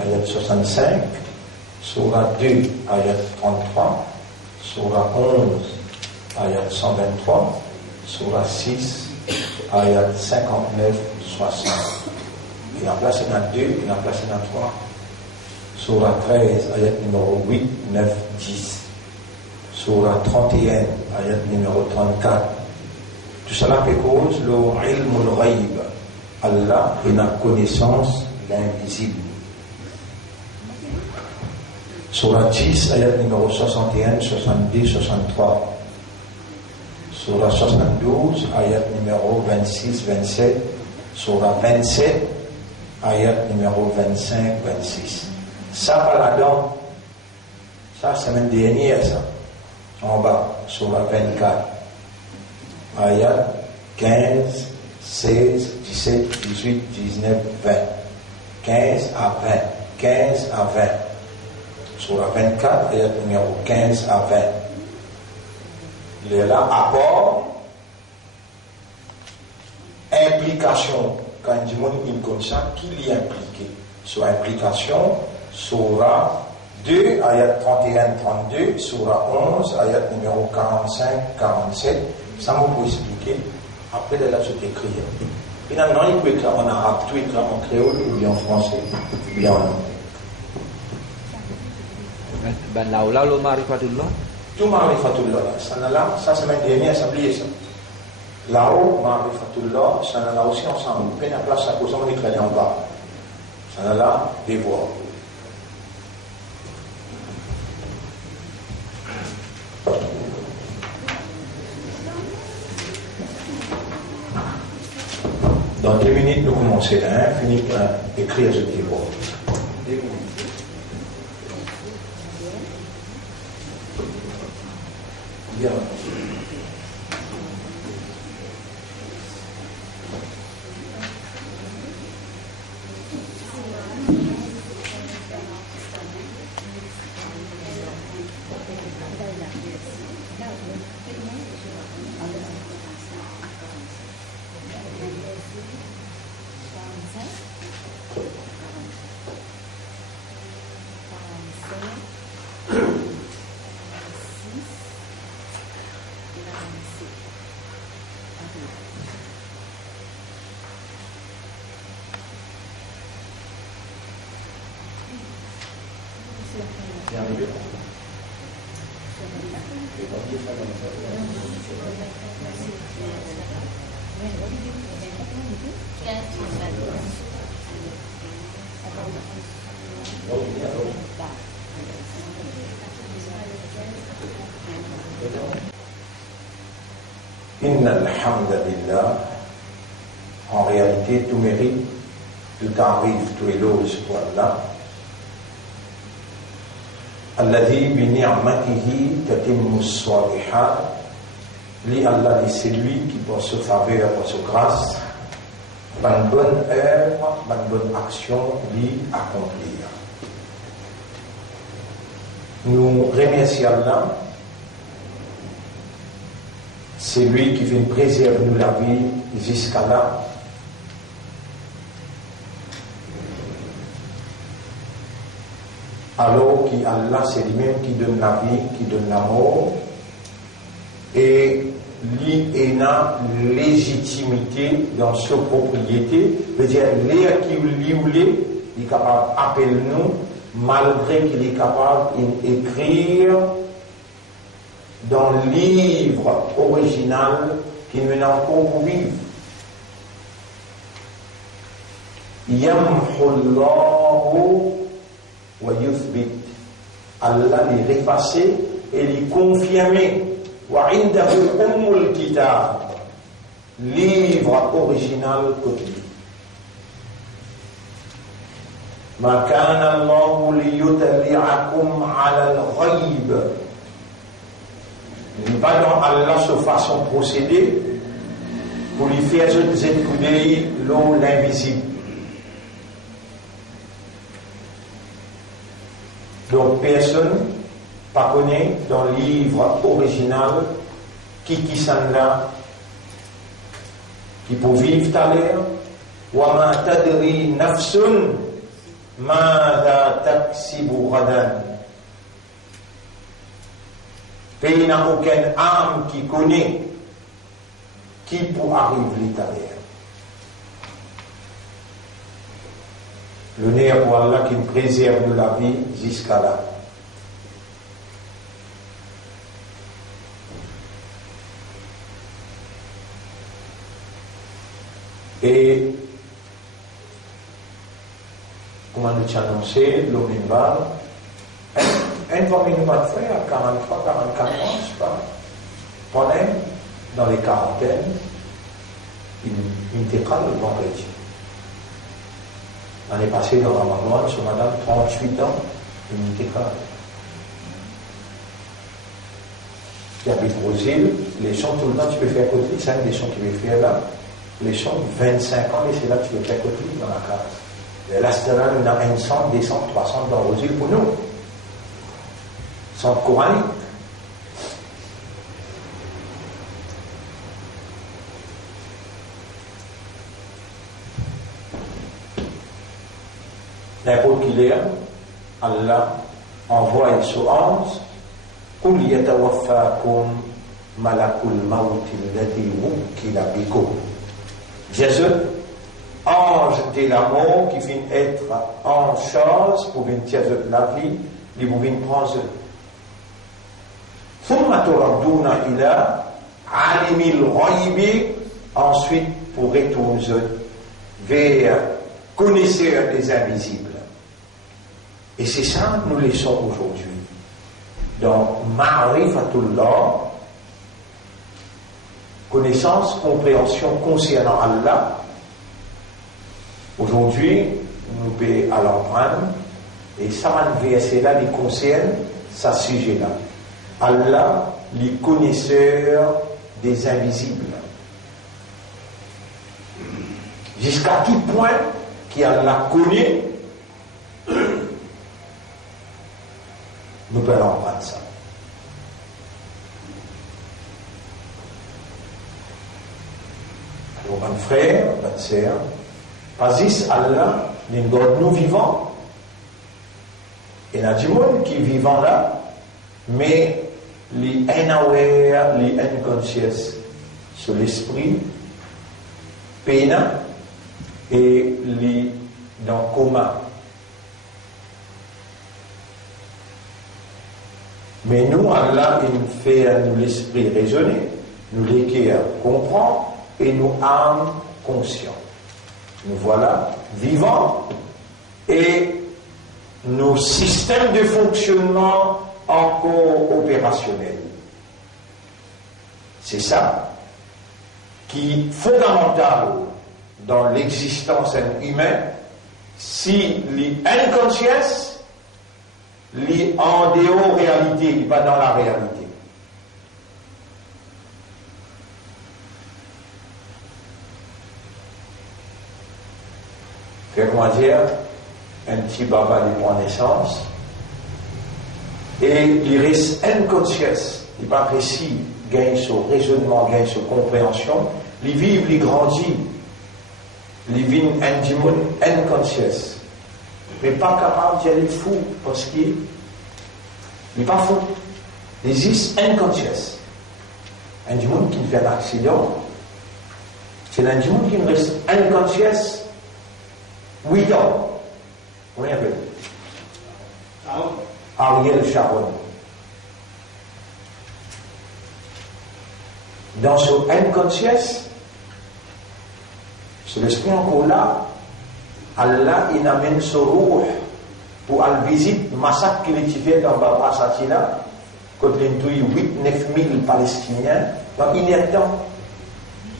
ayat 65, Surah 2, ayat 33, Surah 11, ayat 123, Surah 6, ayat 59-60. Il a placé dans 2, il a placé dans 3. Surah 13, ayat numéro 8, 9, 10. Surah 31, ayat numéro 34. Tout cela fait cause le ilmul ghaib. Allah est la connaissance l'invisible. Surah 10, ayat numéro 61, 62, 63. Surah 72, ayat numéro 26, 27. Surah 27, ayat numéro 25, 26. Ça, par là-dedans, ça, semaine dernière, ça. En bas, Surah 24, ayat 15, 16, 17, 18, 19, 20. 15 à 20. 15 à 20. Surah 24, ayat numéro 15 à 20. Il est là, apport, implication. Quand il dit comme ça, qui l'y impliqué? Sur implication, Surah 2, ayat 31-32, Surah 11, ayat numéro 45-47. Ça me peut expliquer. Après, de là, je t'écris. Finalement, il peut écrire en arabe, tout écrire en créole, ou bien en français, ou bien en anglais. Ben là, le marifatullah. Tout marifatullah, ça c'est même dernier, ça oubliez ça. Là-haut, marifatullah, ça n'a là aussi ensemble. Peine à place, ça pose, on écrit en bas. Ça n'a là, des voix. Dans 2 minutes, nous commençons là, finir par écrire ce petit mot. 2 minutes. Bien. Inna alhamdulillah, en réalité, tout mérite, tout arrive, tout éloge pour Allah. Alladhi bi ni'matihi tatimmu s-salihat. Li Allah, c'est lui qui, par sa faveur, par sa grâce, par une bonne œuvre, par une bonne action, lui accomplir. Nous remercions Allah. C'est lui qui vient préserver nous la vie jusqu'à là. Alors qu'Allah, c'est lui-même qui donne la vie, qui donne la mort. Et lui a une légitimité dans sa propriété. C'est-à-dire, l'air qui lui il est capable d'appeler nous, malgré qu'il est capable d'écrire dans le livre original qui nous n'a encore vivre. Yamhullahu wa yuthbit. Allah les effacer et les confirmer. Wa indahu ummul kitab. Livre original côté. Ma kana Allahu liyutli'akum 'ala al-ghayb. Il va dans Allah se façon procéder pour lui faire écouter l'eau l'invisible. Donc personne pas connaît dans le livre original qui s'en là qui peut vivre à l'air wa ma tadri nafsun ماذا taksibu ghadan. Et il n'y a aucune âme qui connaît qui pour arriver l'Italie. Le nerf pour Allah qui préserve de la vie jusqu'à là. Et comme on nous a annoncé, l'Omimbar, un parmi nous va faire à 43, 44 ans, je sais pas, pendant dans les quarantaines, une intégrale le vendredi. L'année passée, dans Ramadan, sur madame, 38 ans, une intégrale. Qui habite aux îles, les chants tout le temps, tu peux faire côté, 5 des chants qu'il veut faire là. Les chants, 25 ans, et c'est là que tu peux faire côté dans la case. Et là, c'est là, il y a un centre, des centres, 300 dans aux îles pour nous. Centre coranique. N'importe qui l'est, Allah envoie une sourance. Qul yatawaffakum malakul mawti alladhi wukila bikum. Jésus, ange de l'amour qui vient être en chose pour venir tirer la vie, il vous vient prendre. Thumma turadduna ila alimil ghaibi, ensuite pour retourner vers connaisseur des invisibles. Et c'est ça que nous laissons aujourd'hui. Donc, Ma'rifatullah, connaissance, compréhension concernant Allah. Aujourd'hui, nous pouvons à l'emprunter, et ça, verset-là, il concerne ce sujet-là. Allah, le connaisseur des invisibles. Jusqu'à tout point qu'Allah connaît, nous pouvons emprunter ça. Alors, mon frère, ma sœur, pas juste Allah, nous vivons, il y a du monde qui vivent là, mais les unaware, les unconscious sur l'esprit, peine et les dans le coma. Mais nous, Allah, il nous fait nous l'esprit raisonner, nous l'équerre comprend et nous âme conscient. Nous voilà vivants et nos systèmes de fonctionnement encore opérationnels. C'est ça qui est fondamental dans l'existence humaine. Si l'inconscience lit en dehors réalité, il va dans la réalité. Fais-moi dire, un petit baba de prend naissance, et il reste inconscience, il n'est pas précis, gagne son raisonnement, gagne sa compréhension, il vit, il grandit, il vit un inconscience. Mais pas capable d'y aller fou, parce qu'il n'est pas fou. Il existe inconscience. Un du monde qui fait un accident, c'est un du monde qui me reste inconscience 8 ans. Comment il appelle Ariel Sharon. Dans son inconscience, c'est l'esprit encore là. Allah il amène ce ruh pour aller visiter le massacre qu'il a fait dans Baba Satina, quand il y a 8-9 000 Palestiniens, dans inertant.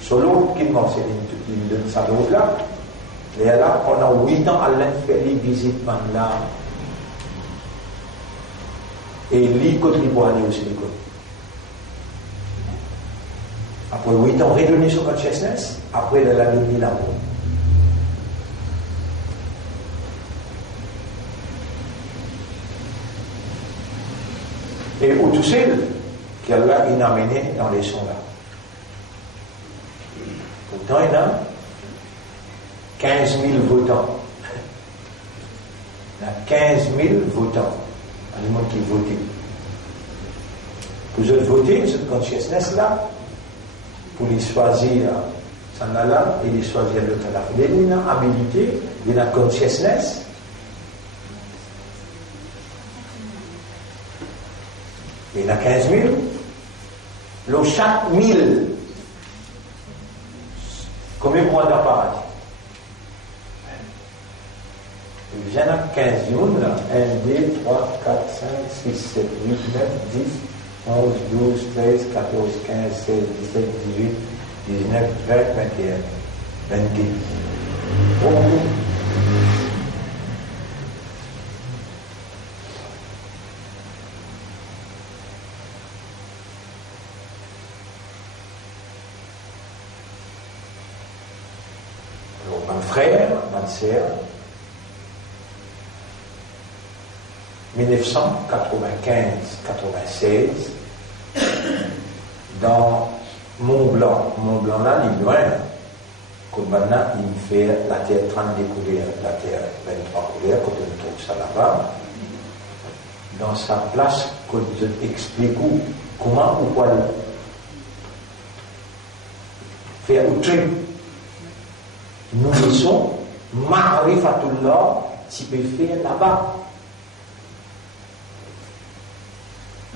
Sur l'autre qui m'a c'est ça l'autre là. Et là, pendant 8 ans, Allah fait les visites là. Et lui, quand il peut aller aussi, après 8 ans, redonner son consciousness, après il a donné l'amour. Et où tout seul, qu'Allah a amené dans les sons là. Pourtant, il y a 15 000 votants. Il y a 15 000 votants. Il y a des gens qui votent. Vous avez voté, cette consciousness-là, pour les choisir, ça là, et les choisir le temps. Il y a une habilité, il y a une consciousness. Il y en a 15 000. Le chaque 1000, combien pour un paradis? Il y en a 15 000, là. 1, 2, 3, 4, 5, 6, 7, 8, 9, 10, 11, 12, 13, 14, 15, 16, 17, 18, 19, 20, 21, 22. Beaucoup. Alors, mon frère, ma sœur, 1995-96, dans Mont-Blanc là, il est loin, comme maintenant il me fait la terre 30 découverte, la terre 23 couverte, quand on trouve ça là-bas, dans sa place, que je t'explique comment ou quoi faire un truc. Nous laissons Ma'rifatullah, tu peux faire là-bas.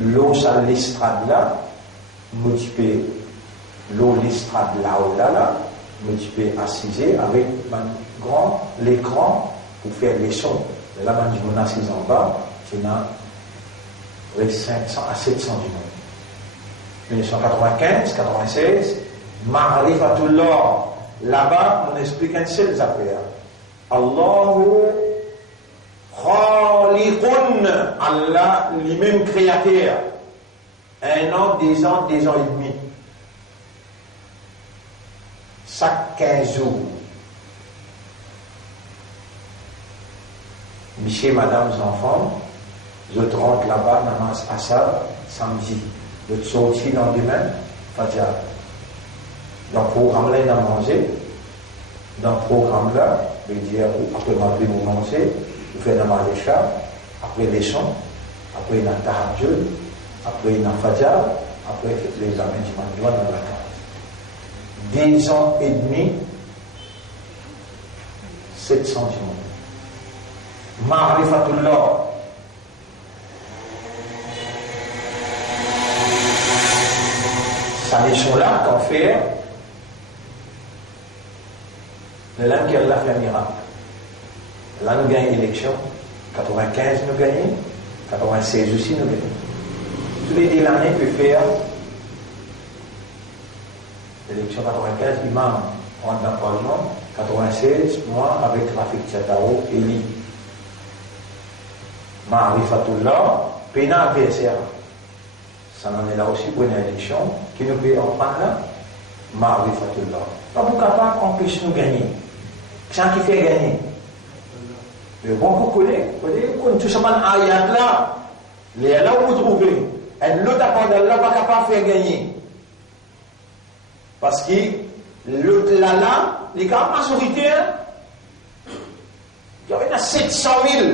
L'eau à l'estrade là, multiplié l'eau l'estrade là, multiplié assisé avec un grand l'écran pour faire les sons. Et là, je m'en assise en bas, c'est dans les 500 à 700 du monde. 1995, 96, Ma'rifatullah. Là-bas, on explique une seule affaire. Allahu Khaliqun, Allah, lui-même créateur. 1 an, 2 ans, 2 ans et demi. Chaque 15 jours. Monsieur, madame, enfants, je rentre là-bas, namaz Assad, samedi. Je sortis dans demain, Fajr. Dans le programme-là, il a mangé. Dans le programme-là, il dit après manger, vous mangez, vous faites la malécha, après les chants, après il y a tahajjud, après il y a fajr, après il fait les aménagements dans la case. 10 ans et demi, 700 du monde. Ma'rifatullah. Ça leçon là qu'on fait. Le l'an qui a fait un miracle. Là, nous gagnons l'élection. 95, nous gagnons. 96 aussi, nous gagnons. Tous les 10 années, peut faire l'élection 95, imam rentre dans le Parlement. 96, moi, avec Rafik Tchatao, élu. Ma'rifatullah, pénal PSR. Ça en est là aussi pour une élection qui nous peut en prendre là. Ma'rifatullah. Pas pour capable empêcher nous gagner. C'est ça qui fait gagner. Mais bon, vous connaissez tout ça, ayat là, les là où vous trouvez, et l'autre apport d'Allah pas capable de faire gagner. Parce que l'autre là, les cas majoritaires, il y a 700 000.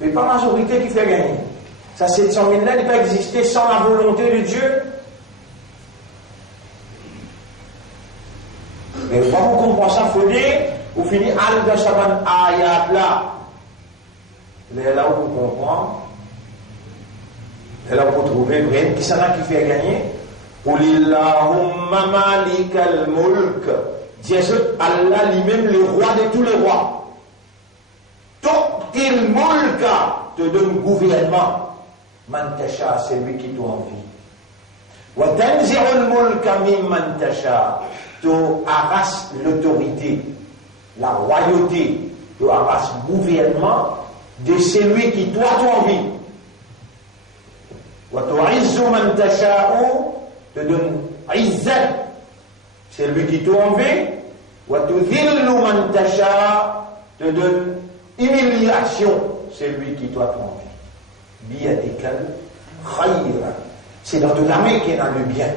Mais pas majorité qui fait gagner. Ça 700 000 là, il ne peut pas exister sans la volonté de Dieu. Mais quand vous comprenez ça, il faut dire, vous finissez à l'Al-Bashaban ayat là. Mais là où vous comprenez, et là où vous trouvez, qui s'en a qui fait gagner. Qulillahumma malikal mulk. Jésus, Allah lui-même, le roi de tous les rois. Tu'til mulka, te donne gouvernement. Man tasha, c'est lui qui t'a envie. Wa tanzi'ul mulka mimman tasha. Tu arraches l'autorité, la royauté, tu arraches le gouvernement de celui qui toi tu envie. Wa tu'izzu man tasha'u, te donne izzat, celui qui tu envie. Wa tudhillu man tasha', te donne humiliation, celui qui toi tu envie. Biyadikal khayra, c'est dans de la main qu'il y a le bien.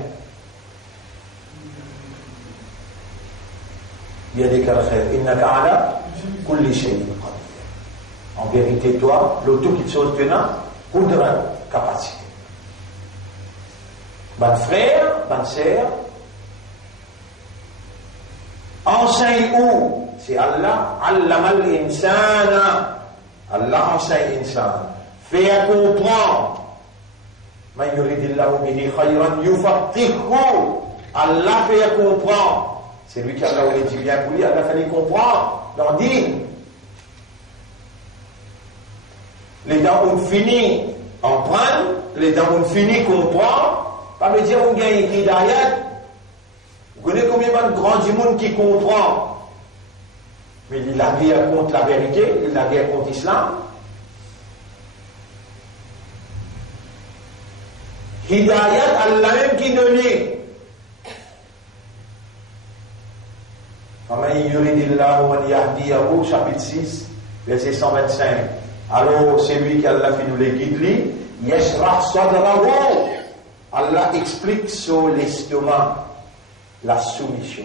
بيدك الخير إنك على كل شيء قدير vérité, toi, l'auto qui te saute tenant, ou de la capacité. Bonne frère, bonne sœur, enseigne où? C'est Allah. Allamal insana. Allah enseigne insan. Fait comprendre. Man yuridillahu bihi khayran yufaqihu. Allah fait comprendre. C'est lui qui a dit bien pour lui. Allah fait comprendre. Dans dit. Les dents ont fini en prendre. Les dents ont fini comprendre. Pas me dire on gagne une hidayat. Vous connaissez combien de grands du monde qui comprend? Mais il a guerre contre la vérité, il a guerre contre l'islam. Hidayat, Allah même qui donnait. Chapitre 6, verset 125. Alors, c'est lui qui Allah fait nous les guider. Yashrah sadrahu. Allah explique sur l'estomac la soumission.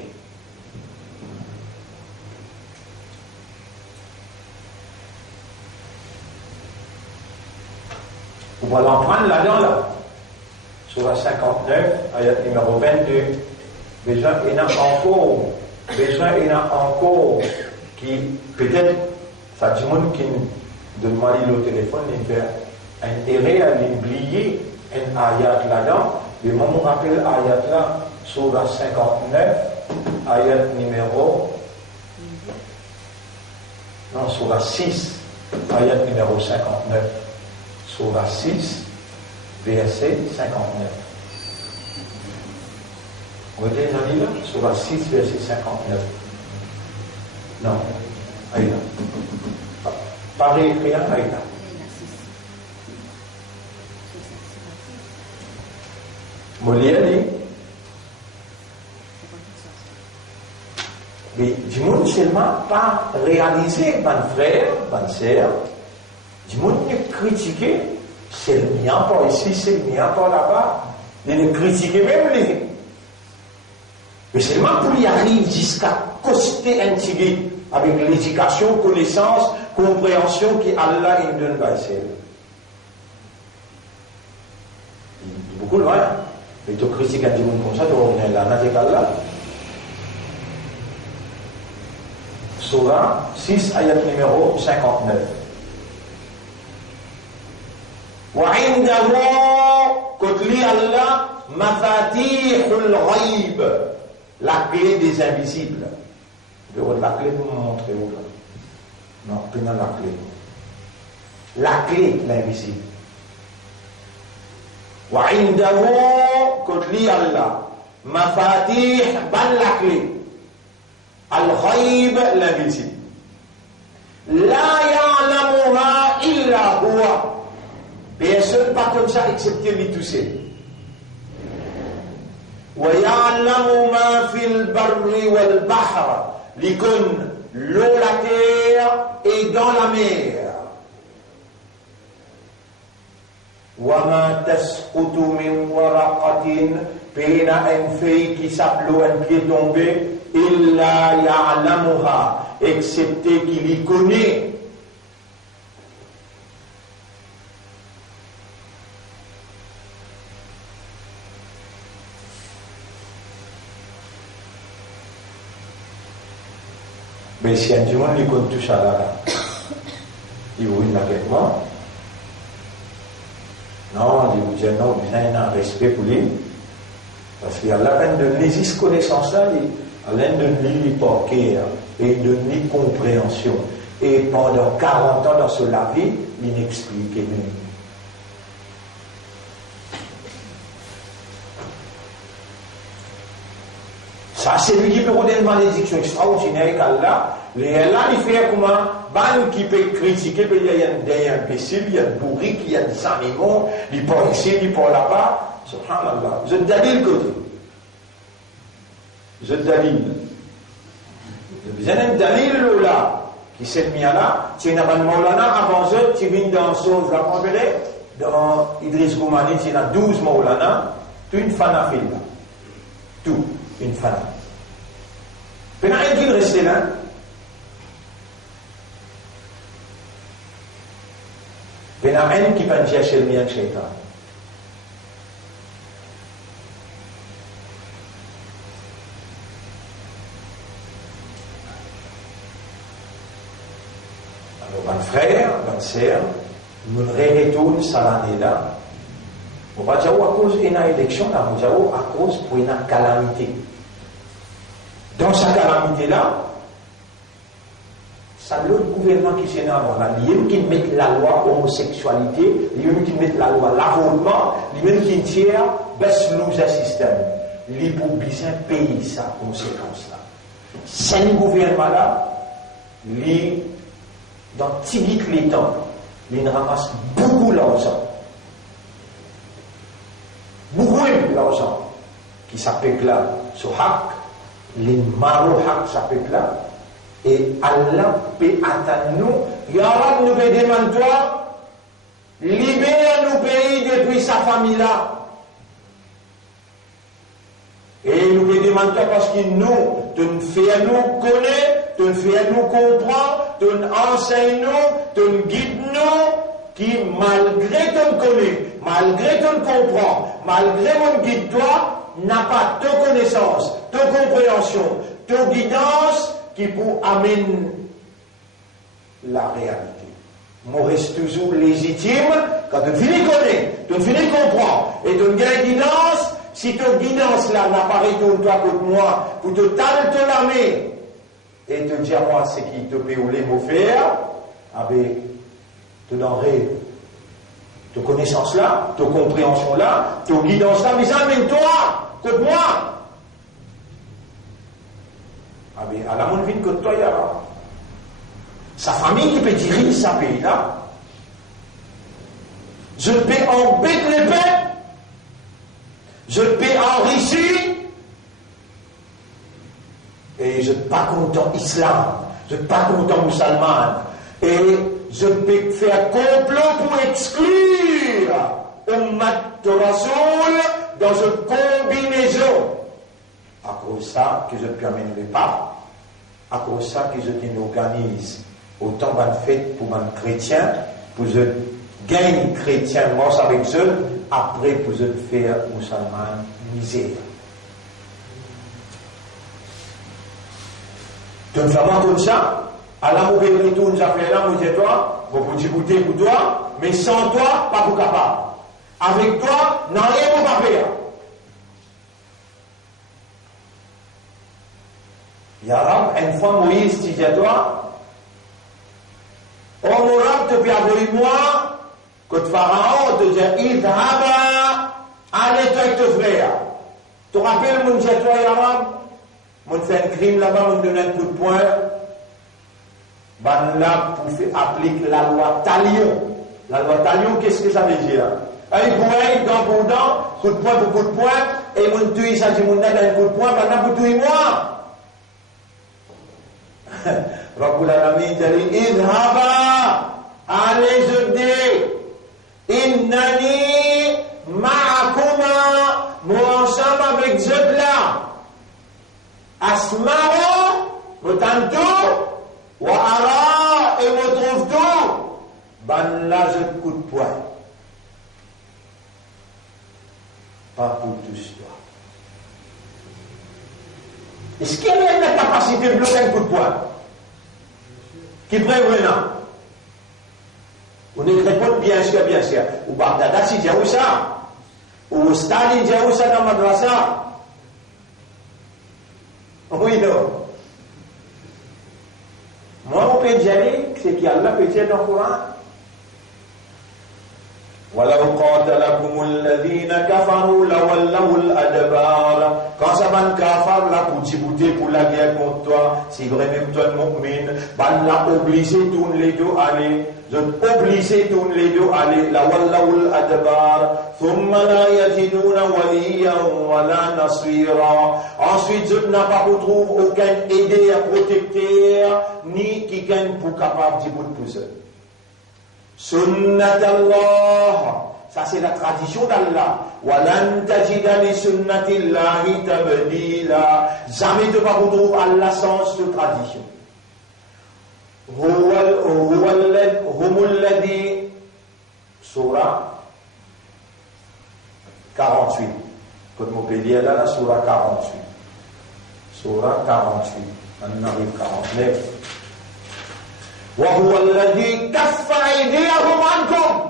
On va l'en prendre là-dedans, là. Sur la 59, ayat numéro 22. Déjà, il y en a encore qui, peut-être, ça dit monde qui demande le téléphone, il fait un erreur à l'oublier, un ayat là-dedans. Le moment on rappelle ayat là, sur la 59, ayat numéro, non, sur la 6, ayat numéro 59, sur la 6, verset 59. Vous voyez, là, sur la 6, verset 59. Non, aïe là. Pareil, rien, aïe là. Molière, mais du monde seulement pas réalisé, mon frère, mon sœur, du monde ne critiquer, c'est le mien par ici, c'est le mien par là-bas, il ne critiquer même les. Mais seulement pour y arriver jusqu'à coster un tigre avec l'éducation, connaissance, compréhension qu'Allah nous donne par ici. Il est beaucoup loin. Mais tu critiques un monde comme ça, tu reviens là, n'a-t-il qu'Allah. Surah 6, ayat numéro 59. وعنده كتلي الله مفاتيح الغيب, la clé des invisibles. La clé, vous me montrez où là? Non, pas dans la clé. La clé de l'invisible. وعنده كتلي الله مفاتيح, la clé. الغيب, l'invisible. لا يعلمها إلا هو. Personne pas comme ça excepté lui tout seul. ويعلم ما في البر والبحر, لكن l'eau, la terre et dans la mer. وما تسقط من ورقة, بين un feuille qui s'appelait un pied tombé, إلا يعلمها, excepté qu'il y connaît. Mais si un du monde lui compte tout ça là, il vous dit avec moi. Non, il vous dit non, bien un respect pour lui. Parce qu'il y a la peine de les connaissances là, il a de lui porter et de lui compréhension. Et pendant 40 ans dans ce vie, il n'explique même. Ça, c'est lui qui peut donner une malédiction extraordinaire qu'Allah. Allah, il fait comment? Ban qui peut critiquer, il y a des imbéciles, il y a des bourriques, il y a des animaux, il part ici, il part là-bas. Subhanallah. Vous êtes dalil côté. Vous êtes dalil. Vous êtes un dalil là, qui s'est mis là. Tu es un Maulana avant eux, tu viens dans Sauce, la Pambélé, dans Idriss Goumani, tu as 12 Maulana, tu es une fanafile là. Tout, une fanafile. Puis il y a un qui reste là. Il y en a un qui va dire chez le mien shaitan. Alors, mon frère, ma sœur, nous retournons ça l'année-là. On va dire à cause d'une élection, on va dire à cause d'une calamité. Dans sa calamité-là, c'est l'autre gouvernement qui s'est là, lui qui met la loi homosexualité, lui qui met la loi l'avortement, lui qui tient baisse le système. Lui pour bien payer sa conséquence-là. C'est un gouvernement-là, lui, dans Tibit les temps, il ramasse beaucoup d'argent. Beaucoup d'argent qui s'appelle là, ce hak, les maro hak s'appelle là. Et Allah peut attendre nous. Ya Rab nous peut demander toi, libère nos pays depuis sa famille là. Et nous peut demander toi parce que nous, tu nous fais nous connaître, tu nous fais nous comprendre, tu nous enseignes nous, tu nous guides nous, qui malgré ton connaît, malgré ton comprend, malgré mon guide toi, n'a pas de connaissance, de compréhension, de guidance, qui pour amène la réalité. Moi reste toujours légitime quand tu finis connaître, tu finis comprendre et tu gagnes guidance. Si ton guidance là n'apparaît pour toi contre moi, pour te taler ton armée et te dire moi ce qui te peut ou les mots faire, avec te donnerai ta connaissance là, ta compréhension là, ta guidance là, mais amène-toi contre moi. Ah bien, à la monde vite que toi, il y a sa famille qui peut diriger sa pays là. Je peux embêter les peuples. Je peux enrichir. Et je ne suis pas content islam. Je ne suis pas content musulman. Et je peux faire complot pour exclure Ummat Rasoul dans une combinaison. À cause de ça, que je ne permets pas, à cause de ça, que je t'organise autant de fêtes pour un chrétien, pour je gagne chrétien, mort avec eux, après pour je faire musulman misère. Tu ne fais pas comme ça, à la mauvaise retour, nous avons fait là, nous disons toi, vous pouvez goûter pour toi, mais sans toi, pas pour capable. Avec toi, n'a rien pour pas faire. Ya Rab, une fois Moïse dit à toi, oh mon Rab, tu peux avoir moi, que le Pharaon te dit, Idhaba, allez toi avec ton frère. Tu te rappelles, mon dit à toi, Ya Rab, mon fait un crime là-bas, mon donne un coup de poing, ben là, pour faire appliquer la loi Talion. La loi Talion, qu'est-ce que ça veut dire? Un coup dent pour dent, coup de poing pour coup de poing, et mon tuer, ça dit, mon donne un coup de poing, maintenant pour tuer moi. Rabbul Alamin dit idhaba allez je innani ma'akuma moi ensemble avec je là asma'u m'entends wa ara et me trouve tout ban là je coup de poing pas pour tous toi. Est-ce qu'il y a la capacité de bloquer un coup de poing qui prévenant? On répond bien sûr, bien sûr. Ou Bagdad, si j'ai eu ça. Ou Staline, j'ai eu ça dans Madrasa. Oui, non. Moi, on peut dire c'est qu'Allah peut dire dans le Coran. ولو قاتلكم الذين كفروا لولوا الأدبار. Quand ça va kafar là pour t'ébouter pour la guerre contre toi, si vraiment toi mu'min, ben là obligé tourne les deux aller, je obligé tourne les deux aller, la wallaw al-adbar, thumma la yajiduna waliyan wala nasira. Ensuite je n'ai pas retrouvé aucun aidé à protecteur ni qui gagne pour capable d'ébouter pour eux. Sunnat Allah, ça c'est la tradition d'Allah. Walan tajida li sunnatillahi tabdila. Jamais tu vas retrouver Allah sans cette tradition. Hum Surah 48. Comme on peut lire là, la Surah 48. Surah 48. On arrive 49. وَهُوَ الَّذِي كَفَّ أَيْدِيَهُمْ عَنْكُمْ.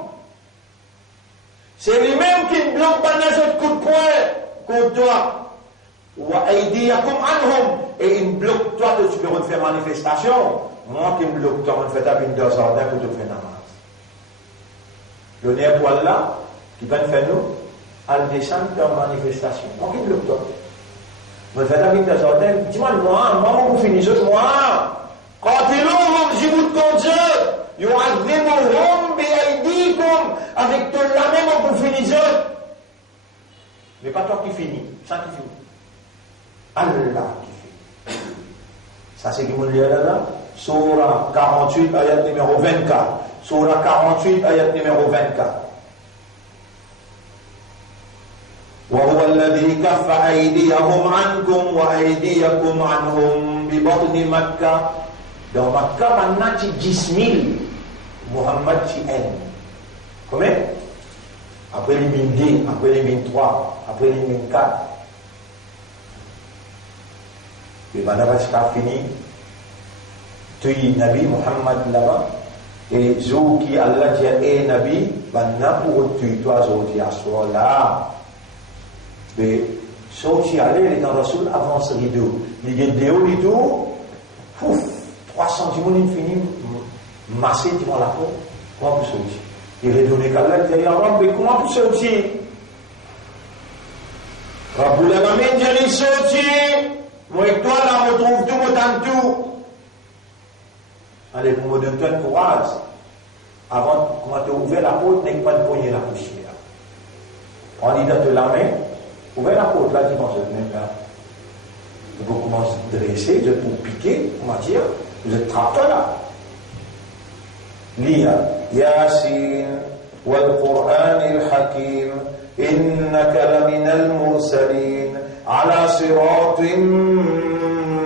C'est lui-même qui bloque par les autres coups de poing contre toi. وَأَيْدِيَكُمْ عَنْهُمْ. Et il bloque toi que tu peux faire manifestation. Moi qui me bloque toi, on fait taper une dose ordre pour te faire namaz. L'honneur pour Allah, qui va faire nous, à descendre en manifestation. Moi qui me bloque toi. On fait taper une dose ordre. Dis-moi, moi, vous finissez, moi. قاتلوهم, je vous conjure, يعذبهم بأيديكم, avec de la même on vous finissez. Mais pas toi qui finis, ça qui finit. Allah qui finit. Ça c'est qui vous lire là, Surah 48, ayat numéro 24. Surah 48, ayat numéro 24. وهو الذي كف أيديهم عنكم وأيديكم عنهم ببطن مكة. Dans Makkah, maintenant, tu 10 000. Muhammad, tu aimes. Combien? Après les 1002, après les 1003, après les 1004. Et maintenant, c'est fini. Tu es Nabi Muhammad là-bas. Et Zou qui Allah dit, eh Nabi, maintenant pour tu, toi, Zou, tu as ce là. Mais, Zou, tu allais, dans Rasoul, avant ce rideau. Il y a des hauts rideaux, pouf. 300 personnes fini massé devant la porte. Comment peut sortir? Il redonnait qu'Allah, il dit, ya Rabbi, comment peut sortir? Rabbul Alamin dit, sortir. Moi et toi, là, on retrouve tout, on t'aime tout. Allez, pour me donner un courage. Avant, quand tu as ouvert la porte, n'est pas de poignet la poussière. Prends l'idée de la main, ouvre la porte, là, dis-moi, je ne pas. Vous commencez à dresser, je pour piquer, comment dire? Vous êtes trappé là. Lia Yasin wal Qur'an al-Hakim innaka lamina al-mursalin ala siratin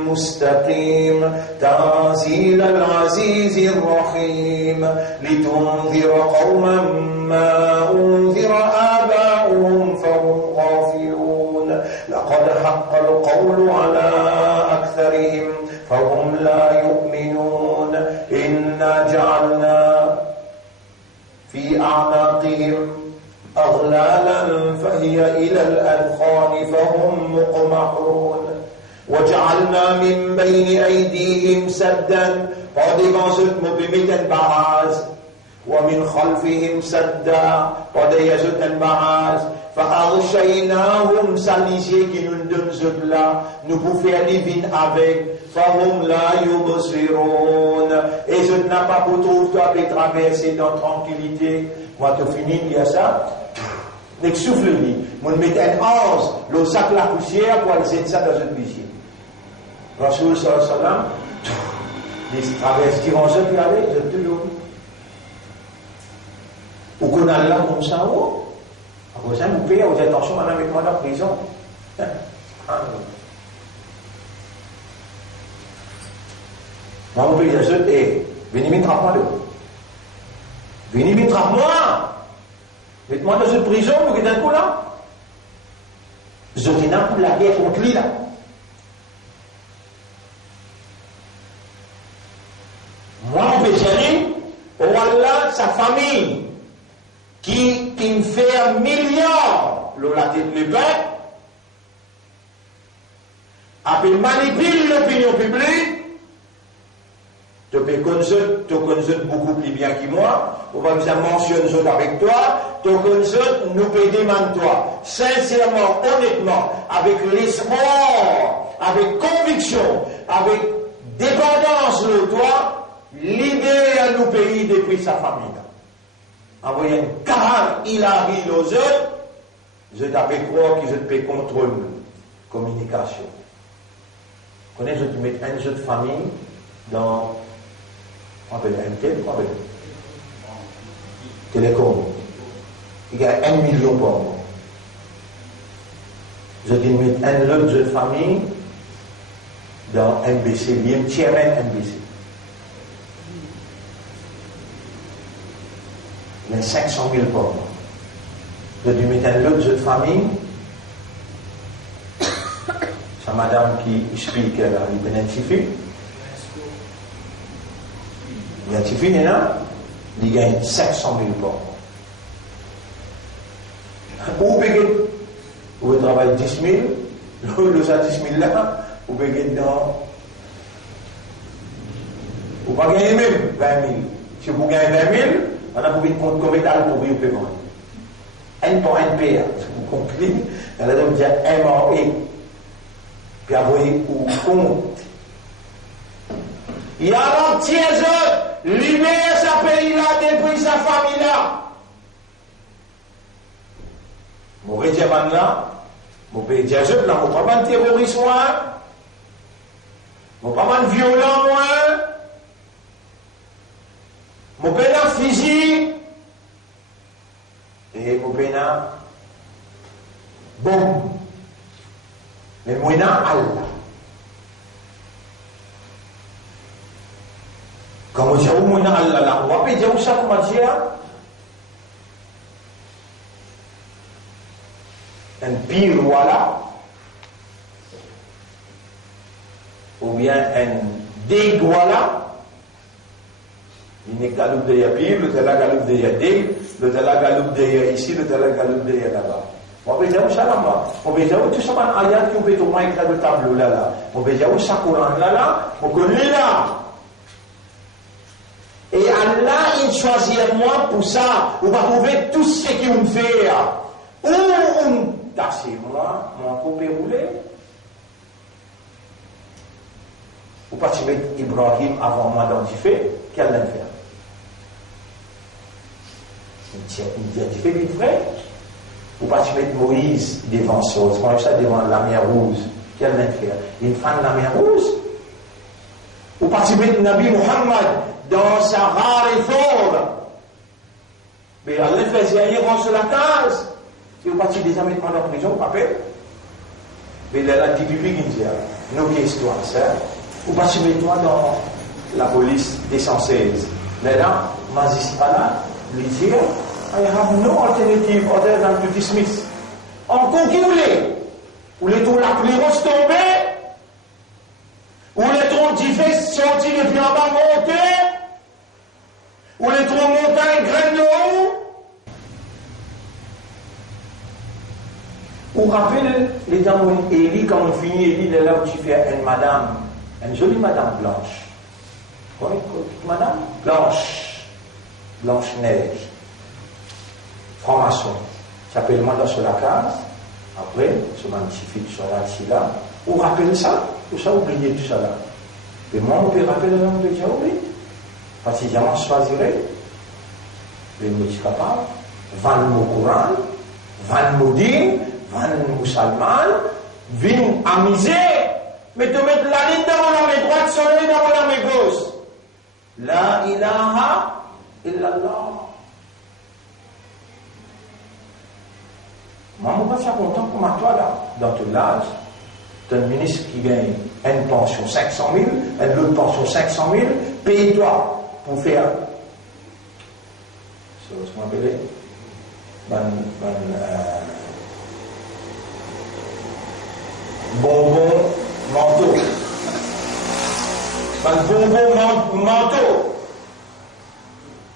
mustaqim tanzil al-aziz al-rahim litunzira qawman ma unzira aba'uhum fahum ghafilun laqad haqqa al-qawlu ala aktharihim فهم لا يؤمنون إنا جعلنا في أعناقهم أغلالا فهي إلى الأذقان فهم مقمحون وجعلنا من بين أيديهم سدا قد يزد مبمتا بعاز ومن خلفهم سدا قد يزد بعاز فأغشيناهم ساليسي qui nous donne ce là nous pouvons faire divine avec فهم لا يبصرون et je n'ai pas pour trouver toi de traverser dans tranquillité. Moi tu finis il y a ça nek souffle lui mon mettre un ange le sac la poussière pour aller ça dans une piscine. Rasoul sallallahu alayhi wa sallam les traverses qui vont se aller je te le ou qu'on a là comme ça oh après ça vous payez aux attentions madame avec moi dans la prison. Moi, on peut dire, venez m'attraper moi. Venez m'attraper moi. Mettez-moi dans une prison, vous êtes un coup là. Je dis pour la guerre contre lui là. Moi, on peut dire, oh Allah, sa famille, qui me fait 1 milliard, la tête de pain, après manipule l'opinion publique. Tu peux connaître beaucoup plus bien que moi. On va vous mentionner avec toi. Tu connais, nous peux demander toi. Sincèrement, honnêtement, avec l'espoir, avec conviction, avec dépendance de toi, l'idée à nos pays depuis sa famille. Envoyer une car il arrive aux autres, je t'appelle croire qu'ils te contrôler communication. Connais, je te mets une autre famille dans on appelle MT, on appelle Télécom. Il y a 1 million par mois. Je dis mettre un autre de famille dans MBC, bien chairman MBC. il y a 500 000 par mois. Vous avez mettre un autre jeu de famille. C'est madame qui explique qu'elle a une bénéfice. Il y a un petit fille, il gagne 500 000 par mois. Ou vous travaillez 10 000, le 10 000 là, vous payez dedans. Vous ne pouvez pas gagner même 20 000. Si vous gagnez 20 000, on a trouvé compte combien d'argent pour vous payer. N pour NPA, vous comprenez? Elle a donc dit MRE. Puis après, vous compte. Il y a l'entier libère sa pays-là, depuis sa famille-là. Mon régiment là, mon pays là, mon pas mal de terroristes, mon pas mal de violents, mon pays là physique, et mon pays là bon. Mais moi là, Allah. Quand on dit, moi là, Allah, on va dire où ça, comment dire? Un pire voilà, ou bien un dég voilà, il n'est galoupe de pire, le tel galoupe de dég, le tel galoupe de ici, le tel galoupe de là-bas. On va dire où ça là-bas, on va dire où tout ça, un ayat qui peut au moins écrire le tableau là, on va dire où ça Coran là, on connaît là. Et Allah, il choisit moi pour ça, on va trouver tout ce qu'il fait. Ou on tasse moi, mon coupé roulé. Ou pas tu mets Ibrahim avant moi d'identifier, qu'elle l'a fait. Il identifie vite vrai. Ou pas tu mets Moïse devant ça devant la mer rouge, qu'elle l'a fait. Une femme de la mer rouge. Ou pas tu mets Nabi Muhammad dans sa rare effort. Mais Allah faisait rien sur la case. Si vous partez des amis en prison, papel, mais là, la difficulté qui dit, nos questions, ça, vous partez toi dans la police des 116. Mais là, magistrat, lui dit, I have no alternative other than to dismiss. Encore qui voulait, ou les trous la pluie rose tomber, ou les trous d'hiver sortir et puis en bas monter, ou les trous montagnes graines de haut. Vous vous rappelez les temps où Élie, quand on finit, Élie, il est là où tu fais une madame, une jolie madame blanche. Oui, madame blanche, Blanche-Neige, franc-maçon. S'appelle moi dans sur la case, après, ce magnifique sur là. Vous vous rappelez ça? Ou ça, oubliez tout ça là? Et moi, on peut rappeler le nom de Dieu, oui. Parce que j'en choisirais, les mots capables, 20 mots Coran, 20 mots dignes, 20 musulmans, viennent amuser, mais te mettre la ligne dans mon armée droite, soleil dans mon armée gauche. La ilaha illallah. Moi, je suis content pour toi là, dans tout l'âge. Tu as un ministre qui gagne une pension 500 000, une autre pension 500 000, paye-toi pour faire. C'est ce qu'on appelle bonbon manteau. Bonbon manteau.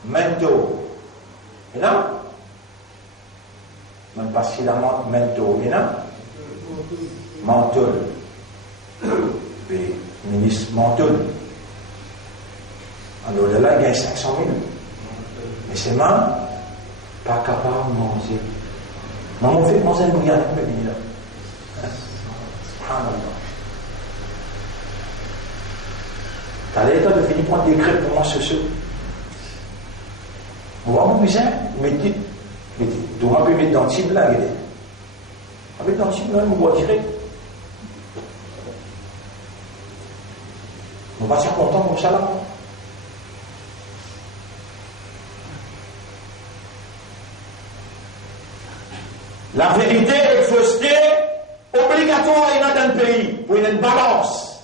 Mento. Et là? Même pas si la mento. Et là? Manteau. Et ministre manteau. Alors là, il gagne 500 000. Mais c'est même pas capable de manger. Maman fait manger un bouillon avec mes billes là. T'as l'état de finir prendre des crêpes pour moi ce soir. Moi, mon cousin, mettez, tu dois mettre dans le type là, regardez. Avec dans le type là, on va tirer. On va être content pour ça là. La vérité est fausseté obligatoire dans un pays pour une balance.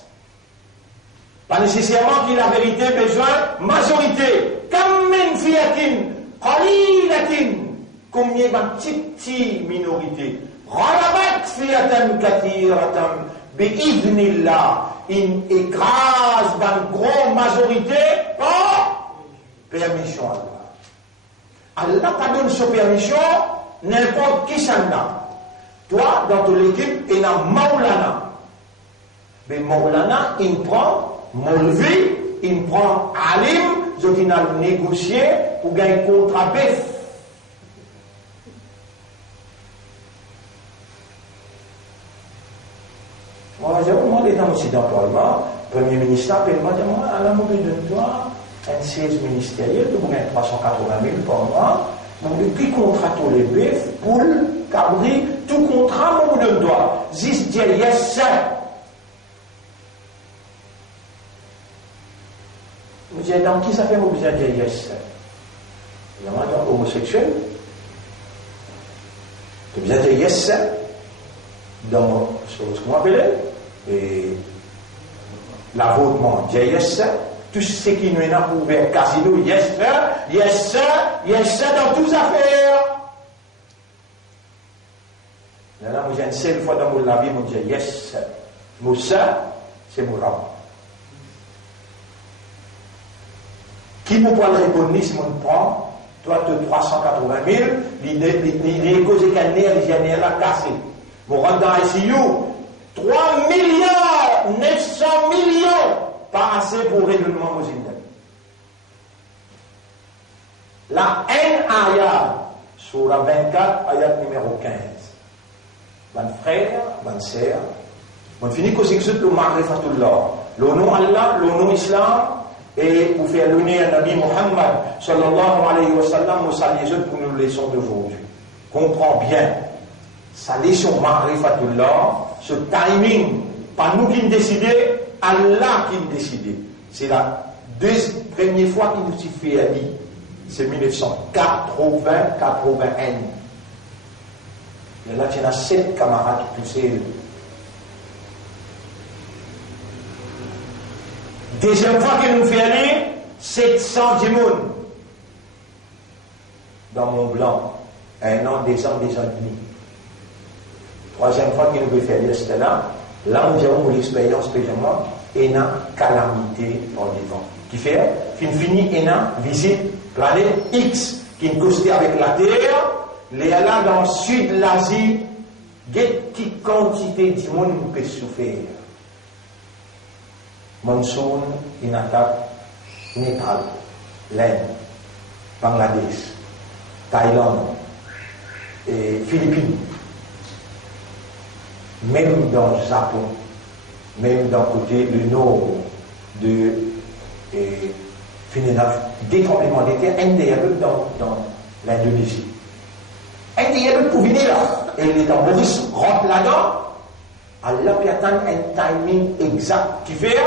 Pas nécessairement qu'il y ait la vérité besoin majorité. Comme min fiatin qalil combien de petites minorités. Ralabat fiatan kathiratan bi'idhnillah. Une écrase d'une grande majorité par permission Allah. Allah t'a donné sa permission, n'importe qui s'en a. Toi, dans ton équipe, il y a Maulana. Mais Maulana, il prend Molvi, il prend Alim, il a négocié pour gagner un contrat bif. Moi, j'ai demandé dans aussi d'emploiement, le Premier ministre appelle-moi, dit-moi, à la mobile de toi, un siège ministériel, tu gagnes 380 000 par mois, donc qui contrat tous les bifs, poules, cabri, tout contrat, mon de toi. Zis dit yes, sir. Vous dites, dans qui ça fait mon besoin de dire yes, sir? Il y a un homosexuel. Tu as besoin de dire yes, sir. Dans ce qu'on appelle l'avotement, dire yes, sir. Tout ce qui nous est là pour ouvrir casino, yes, sir, yes, sir, yes, sir, dans toutes affaires. Là, moi, j'ai une seule fois dans la vie, je dis yes, sir. Mon sir, c'est mon rang. Qui vous prend le répondre, si on prend, toi, tu as 380 000, il est causé qu'un nerf, il y a un cassé. Vous rentrez dans ICU, 3 milliards 900 millions, pas assez pour règlement aux États. La haine ayat, sur la 24, ayat numéro 15. Mon frère, mon sœur, on finit que c'est le Ma'rifatullah, le nom Allah, le nom Islam, et pour faire l'honneur à Nabi Muhammad, sallallahu alayhi wa sallam, nous saluons pour nous leçons d'aujourd'hui. Comprends bien, sa leçon Ma'rifatullah, ce timing, pas nous qui décidons, Allah qui décide. C'est la première fois qu'il nous fait à dire. C'est 1980-81. Et là, tu as 7 camarades qui poussent. Deuxième fois qu'il nous fait aller, 700 djimoun. Dans Mont Blanc. 1 an, 2 ans, 2 ans et demi. Troisième fois qu'il nous fait aller, c'était là. Là, nous avons l'expérience, spécialement, et une calamité dans les vents. Qui fait, fini, et une visite planète X, qui est costée avec la Terre, les là dans le sud de l'Asie, des petites quantités de monde peut souffrir. Monsoon, une attaque, Népal, l'Inde, Bangladesh, Thaïlande, et Philippines. Même dans le Japon, même dans le côté du nord de des tremblements de terre indéniables dans l'Indonésie. Indéniables pour venir là. Et les Maurice rentre là-dedans. Allah peut attendre un timing exact qui fait,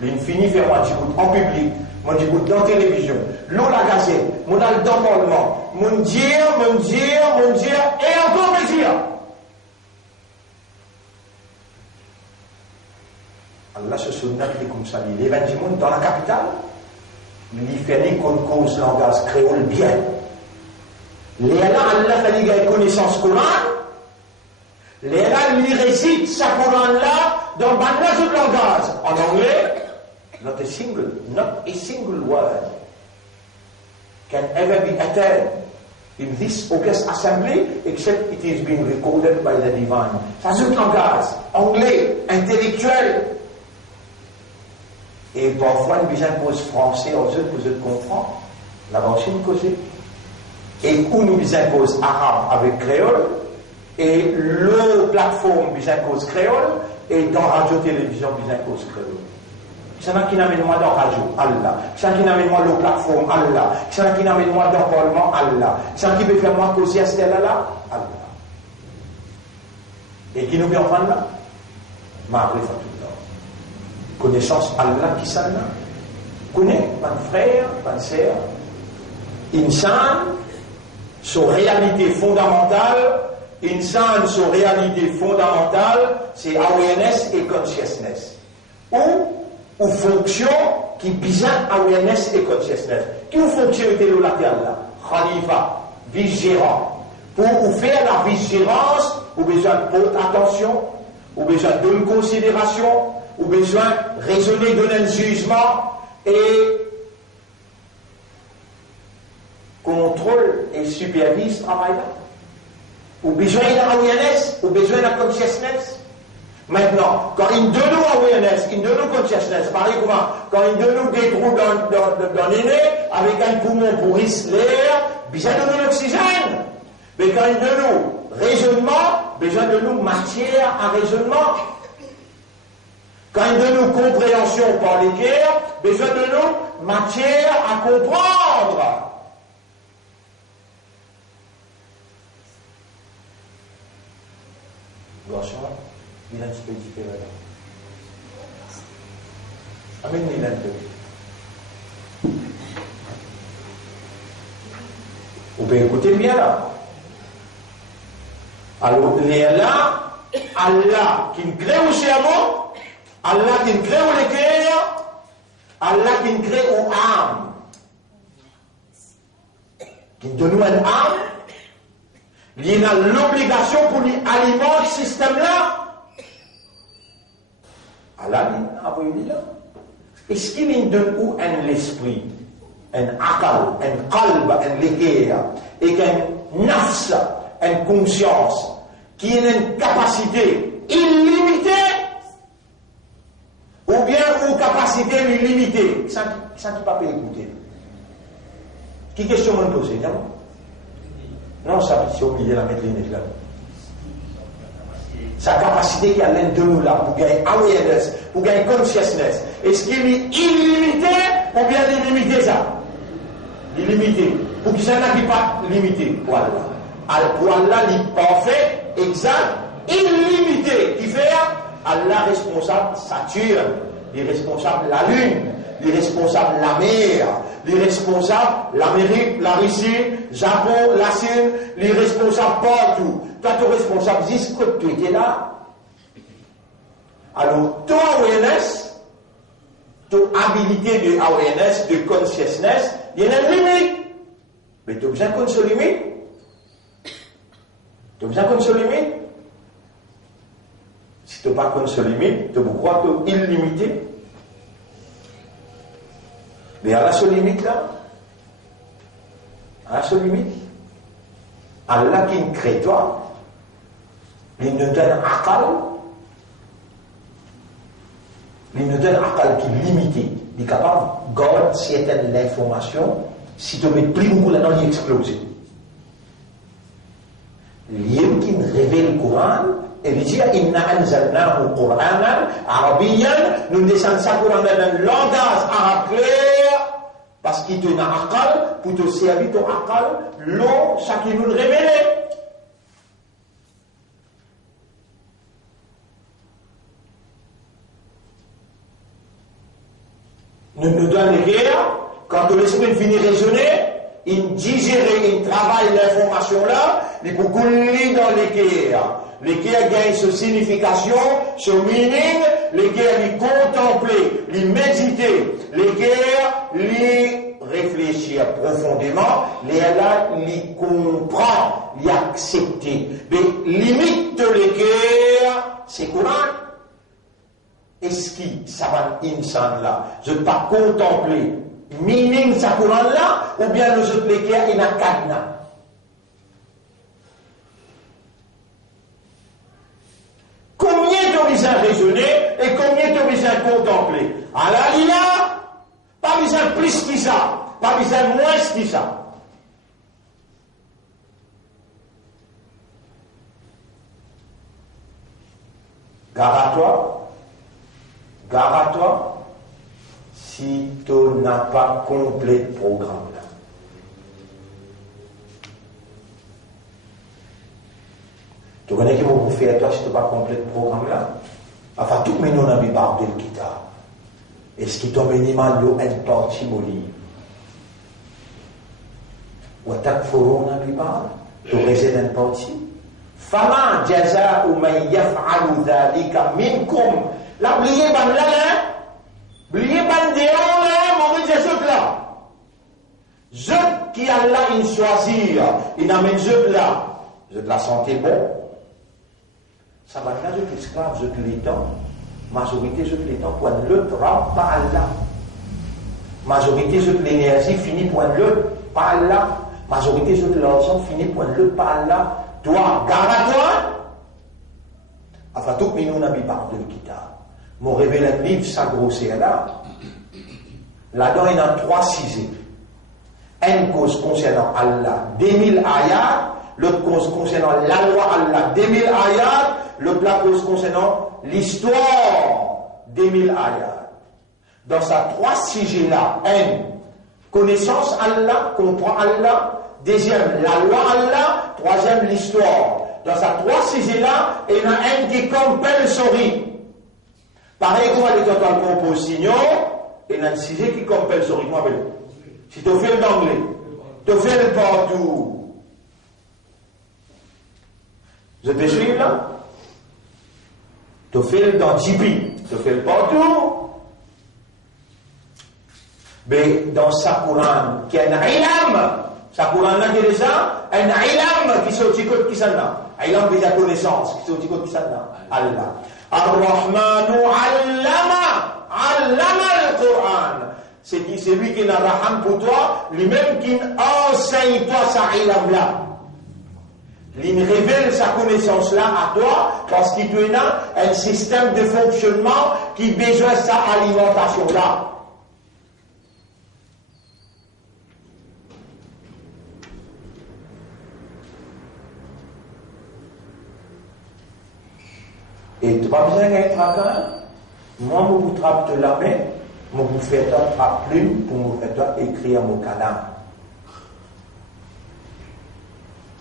il finit faire mon djibout en public, mon djibout dans la télévision, l'eau la gazette, mon al dans le parlement, mon dire, et encore me dire. Allah se souvient comme ça, l'évangile dans la capitale, il fait qu'on cause le langage créole bien. Allah fait qu'il ait connaissance Coran, il récite sa Coran là dans le langage. En anglais, not a single word can ever be uttered in this august assembly except it is being recorded by the divine. Ça c'est le langage anglais, intellectuel. Et parfois, nous besoin de cause français, aux autres, vous comprendre. Là-bas aussi, nous causons. Et où nous besoin de cause arabe avec créole, et le plateforme besoin de cause créole, et dans radio-télévision besoin de cause créole. C'est là qui n'amène moi dans radio, Allah. C'est là qui n'amène moi le plateforme, Allah. C'est là qui n'amène moi dans le parlement, Allah. C'est là qui peut faire moi causer à Stella là, Allah. Et qui nous peut en prendre là? Ma'rifatullah. Connaissance Allah qui s'en a. Connais, mon frère, ma sœur, insan, son réalité fondamentale, c'est awareness et consciousness. Ou fonction qui bizarre awareness et consciousness. Qui fonction était le latéral là? Khalifa, vice-gérant. Pour faire la vice-gérance, vous avez besoin de porter attention, vous avez besoin de considération, vous avez besoin de raisonner, donner un jugement et contrôle et supervise ce travail-là. Vous avez besoin d'awareness, vous avez besoin de consciousness. Maintenant, quand il donne awareness, il donne consciousness, pareil comment, quand il donne des trous dans les nez, avec un poumon pour risquer l'air, besoin de nous l'oxygène. Mais quand il donne raisonnement, besoin de nous matière à raisonnement. Quand il donne nous compréhension par les cœurs, besoin de nous matière à comprendre. Il a un petit peu là. Amène il a un peu. Vous pouvez écouter bien là. Alors, là, Allah qui crée au cerveau, Allah qui crée au cœur, Allah qui crée aux âmes, qui donne une âme, il a l'obligation pour lui alimenter ce système-là. Allah a envoyé là. Est-ce qu'il donne où un esprit, un akal, un qalb, un léguer, et qu'un nafs, une conscience, qui a une capacité illimitée, ou bien une capacité illimitée, ça ne peut pas écouter. Qui question me pose, non? Non, ça c'est obligé de la mettre là. Sa capacité qui a l'un de nous là, pour gagner awareness, pour gagner consciousness, est-ce qu'il est illimité ou bien illimité ça? Illimité. Pour qu'il s'en a pas limité. Voilà. Pour Allah, il est parfait, exact, illimité. Qui fait Allah responsable Saturne, il est responsable la Lune, il est responsable la mer, il est responsable l'Amérique, la Russie, Japon, la Chine, il est responsable partout. Toi, tu es responsable jusqu'à tu étais là. Alors, ton awareness, ton habilité de awareness, de consciousness, il y a une limite. Mais tu as besoin qu'on se limite. Tu as besoin qu'on se limite. Si tu n'as pas qu'on se limite, tu crois que tu es illimité. Mais à la seule limite là, à la seule limite, Allah qui crée toi, il nous donne un akal, il nous donne un akal qui est limité, il est capable de garder certaines informations, si tu mets plus beaucoup là-dedans, il explose. L'homme qui révèle le Coran, il dit Inna anzalnahu Qur'anan Arabiyyan, nous descendons ça Coran dans un langage arabe clair, parce qu'il te donne un akal, pour te servir ton akal, l'eau, ça qui nous révèle. Nous donne les guerres, quand l'esprit finit de raisonner, il digère, il travaille l'information là, il peut couler dans l'équerre. L'équerre gagne sa signification, son meaning, l'équerre il contempler, il méditer, l'équerre il réfléchir profondément, il comprend, il accepter. Mais limite de l'équerre, c'est Coran. Est-ce que ça va insan là? Je ne peux pas contempler meaning sa Coran là, ou bien nous autres l'équerre il a cadenas. Combien tu as besoin de raisonner et combien tu as besoin de contempler? À la lia, pas besoin de plus que ça, pas besoin de moins que ça. Gare à toi, si tu n'as pas complet le programme là. Tu connais qui vont vous faire toi si tu n'as pas complet le programme là? Enfin, tout le monde a mis par le guitare. Est-ce qu'il tombe minimal de une partie molly? Ou attaque fourron a mis par? Tu résèdes une partie? Fama jaza'u man yaf'alu dhalika minkum. La oublié ban là, oublié ban déon là, mon Jésus là. Je qui Allah il choisir, il amène de la santé bon. Ça va faire de l'esclave, de les temps, majorité de les temps, pour le drap par Allah. Majorité de l'énergie finit pour le par Allah. Majorité de l'argent finit pour le par Allah. Toi, garde-toi. Afin tout que nous n'avons pas de kitab. Mon révélé livre, ça grossir là. Là-dedans, il y a 3 sujets. Une cause concernant Allah, 2000 ayats. L'autre cause concernant la loi Allah, 2000 ayats. L'autre la cause concernant l'histoire, 2000 ayats. Dans ces 3 sujets-là, connaissance Allah, comprend Allah. Deuxième, la loi Allah. Troisième, l'histoire. Dans ces 3 sujets-là, il y en a un qui compulsory. Pareil comme les total compose signaux, il y a un sujet qui compulsory. Si tu fais l'anglais, tu fais le partout. Je te suis là? Tu fais le dans Tipeee, tu fais le partout. Mais dans sa Coran, qui est un ilam, sa Coran là déjà, un ilam qui sont au qui s'en a. Ilam de la connaissance, qui sont au qui s'en a. Allah. Ar-Rahmanu allama al-Quran. C'est lui qui n'a raham pour toi, lui-même qui enseigne toi sa ilam là. Il révèle sa connaissance là à toi parce qu'il te donne un système de fonctionnement qui a besoin de sa alimentation là. Et tu n'as pas besoin d'être traquant. Moi, je vous trappe de la main, je vous fais ta plume pour vous faire écrire mon calam.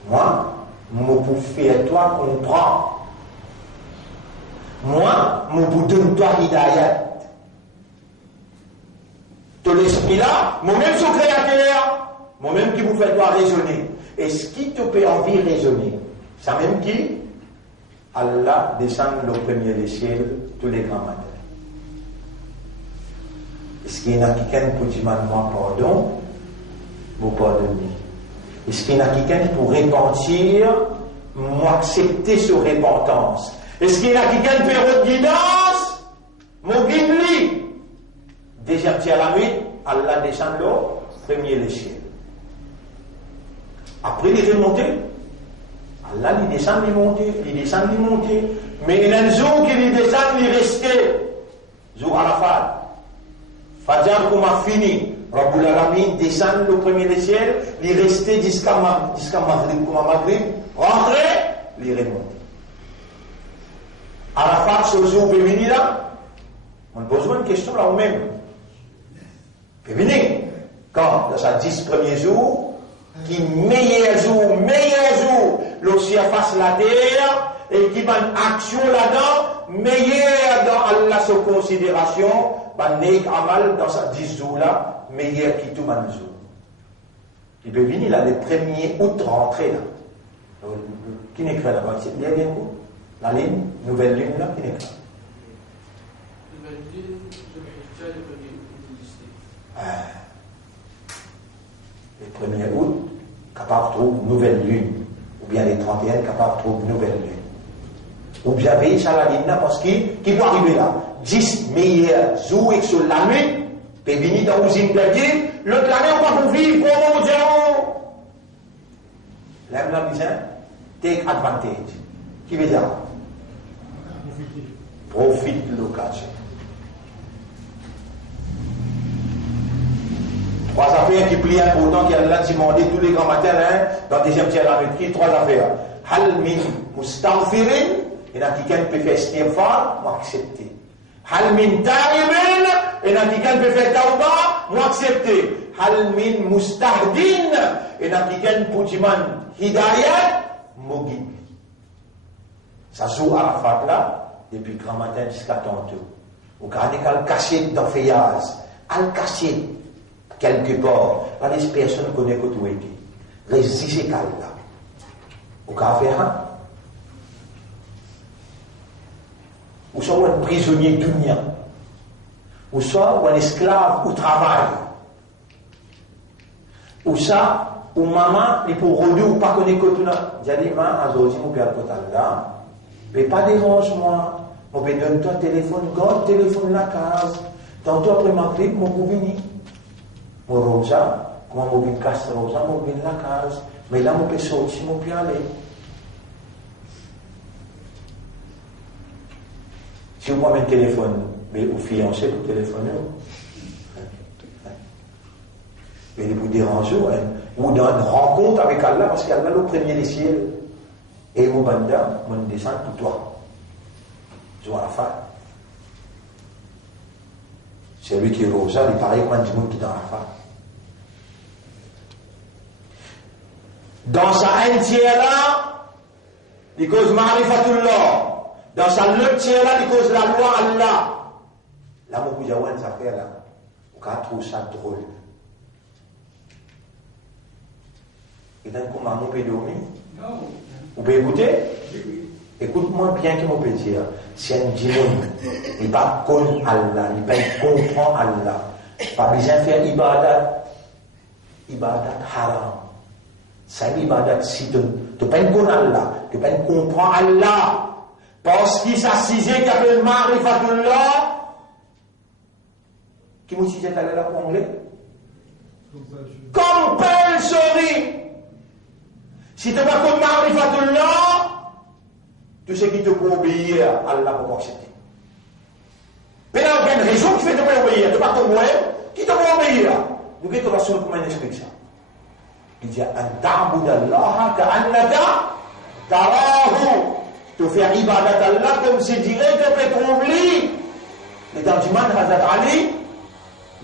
Moi, je vous fais toi comprendre. Moi, je vous donne toi hidayat. Tout l'esprit là, moi-même suis créateur, moi-même qui vous fait toi raisonner. Et ce qui te peut envie raisonner, ça même qui Allah descend le premier des ciels, tous les grands matins. Est-ce qu'il y en a quelqu'un pour dire moi pardon? Vous pardonnez. Est-ce qu'il y en a quelqu'un pour repentir? Moi accepter sur repentance. Est-ce qu'il y en a quelqu'un pour faire guidance? Mon guide-lui. Désertier à la nuit, Allah descend le premier des ciels. Après il est remonté. Allah il descend, il monte, il descend, il monte. Mais il y a un jour qu'il descend, il reste. Jour Arafat. Fajr comme a fini. Rabbul Alamin descend le premier des ciels, il restait jusqu'à Maghrib, comme à Maghrib. Rentré, il remonte. Arafat, ce jour peut venir là. On a besoin de question là ou même. Peut venir. Quand, dans sa 10 premiers jours, qui meilleur jour, l'océan fasse la terre, et qui va une action là-dedans, meilleur dans Allah sa considération, va nek amal dans sa 10 jours là, meilleur qui tout le jour. Il peut venir là, le 1er août rentré là. Qui n'est pas là-bas? C'est bien où? La ligne, nouvelle ligne là, qui n'est pas? Nouvelle ligne, je vais le 1er août, capable de trouver une nouvelle lune. Ou bien les 31, capable de trouver une nouvelle lune. Ou bien veille sur la ligne là, parce qu'il doit arriver là. 10 meilleurs jours et sur la nuit, peut venir dans l'usine de Dieu, l'autre l'année, on va pour vivre, pour manger. L'aime la mise, take advantage. Qui veut dire? Profite de l'occasion. 3 affaires qui plient important, qui a demandé tous les grands matins, dans le deuxième tiers de la nuit. 3 affaires. Hal min mustaghfirin, il y en a quelqu'un qui peut faire istighfar, moi accepter. Hal min ta'ibin, il y en a quelqu'un qui peut faire tawba, moi accepter. Hal min mustahdin, il y en a quelqu'un pour dire hidayat, moi guide. Ça joue à la fête là, depuis le grand matin jusqu'à tantôt. Au cas où il caché dans le feuillage, il caché quelque part, là, les personnes connaissent que tout été. Résistez calme là. Au cas où, ou soit un prisonnier dunya, ou soit un esclave au travail, Ou ça, ou maman, il faut rôder ou pas connaître que tout là. J'ai dit, maman, aujourd'hui, mon père est là. Mais pas dérange-moi. Mon père donne-toi le téléphone, garde le téléphone la case. Tantôt après ma clip, mon pour venir. Mon rosa, comment mon père casse rosa, mon père la case. Mais là, mon père sortir, mon père aller. Si vous prenez un téléphone, mais vous fiancez pour téléphoner. Mais vous dérangez, ou dans une rencontre avec Allah, parce qu'Allah le premier des ciels. Et mon banda, mon descend pour toi. Je vois la fin. C'est lui qui est rosa, il paraît comme un monde qui est dans la fin. Dans sa entière-là, il cause Ma'rifatullah. Dans sa entière-là, il cause la loi Allah. Là, mon boujawan, ça fait là. On trouve ça drôle. Et donc, comment on peut dormir? Non. Vous pouvez écouter? Écoute-moi bien que mon peut dire. Si un djinn, il pas connaît Allah, il pas comprend Allah. Pas besoin de faire ibadat. Ibadat haram. C'est ibadat si tu ne pas connais Allah, tu ne pas comprends Allah. Parce qu'il s'assisait qui appelle Ma'rifatullah. Qui m'a dit que là pour anglais? Compulsory. Si tu n'as pas comme Ma'rifatullah, tout ce qui te peut obéir à Allah pour accepter. Mais il y a une raison qui fait te pas obéir. Tu ne pas te voir, qui te peut obéir. Nous qui te va sur comment explique ça. Il dit an ta'budallaha ka'annaka tarahu. Tu fais ibadat Allah comme si direct tu peux trouver. Les tarjuman Hazrat Ali,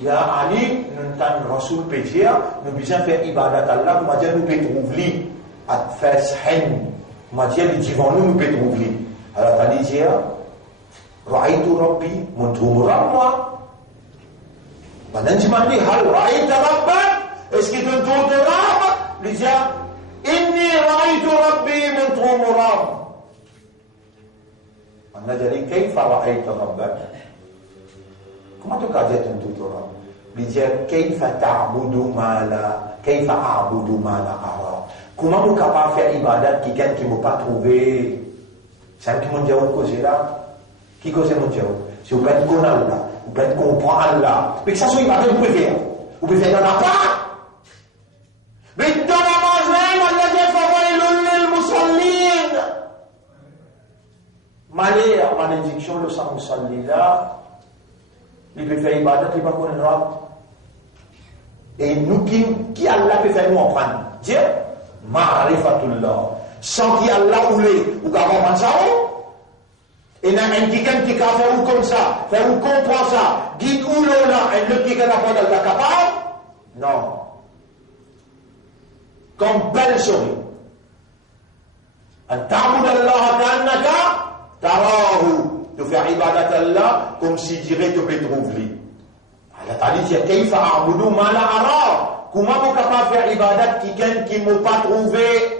ya Ali, nous t'en Rasoul peut dire, nous besoin faire ibadat Allah comme dire nous peut trouver. At fashin. Matière dit devant nous peut trouver. Alors Ali dit Ra'aytu Rabbi, montre-moi moi. Maintenant tu m'as dit hal ra'ayta rabbak? Est-ce qu'il te donne Rabb? Il dit inni ra'aytu Rabbi montre-moi Rabb. On a dit kayfa ra'ayta rabbak? Comment tu as dit ton Rabb? Il dit kayfa ta'budu ma la kayfa a'budu ma la ara. Comment vous capable de faire ibadat quelqu'un qui ne m'a pas trouvé? C'est un qui m'a dit cause là. Qui cause mon Dieu? Si vous pouvez connaître Allah, vous pouvez comprendre Allah. Mais que ça soit ibadat, vous pouvez faire. Vous pouvez faire dans la part. Mais dans la mazlem, Allah dit fawailul lil musallin. Malheur, malédiction, le sang musallin là, il peut faire ibadat, il ne peut pas connaître. Et nous qui Allah peut faire nous en prendre? Dieu? Ma'rifatullah. Sans qui Allah oulé, ou qu'avant ça, et n'a un quelqu'un qui a fait ou comme ça, fait ou comprend ça, dit ou là, et le qui a pas d'Allah capable? Non. Comme belle souris. En ta'bud Allah ka'annaka tarahu. Tu fais ibadat Allah comme si dirait tu peux trouver. Allah t'a dit, kayfa a'budu ma la ara. Comment vous capable de faire ibadat quelqu'un qui ne m'a pas trouvé?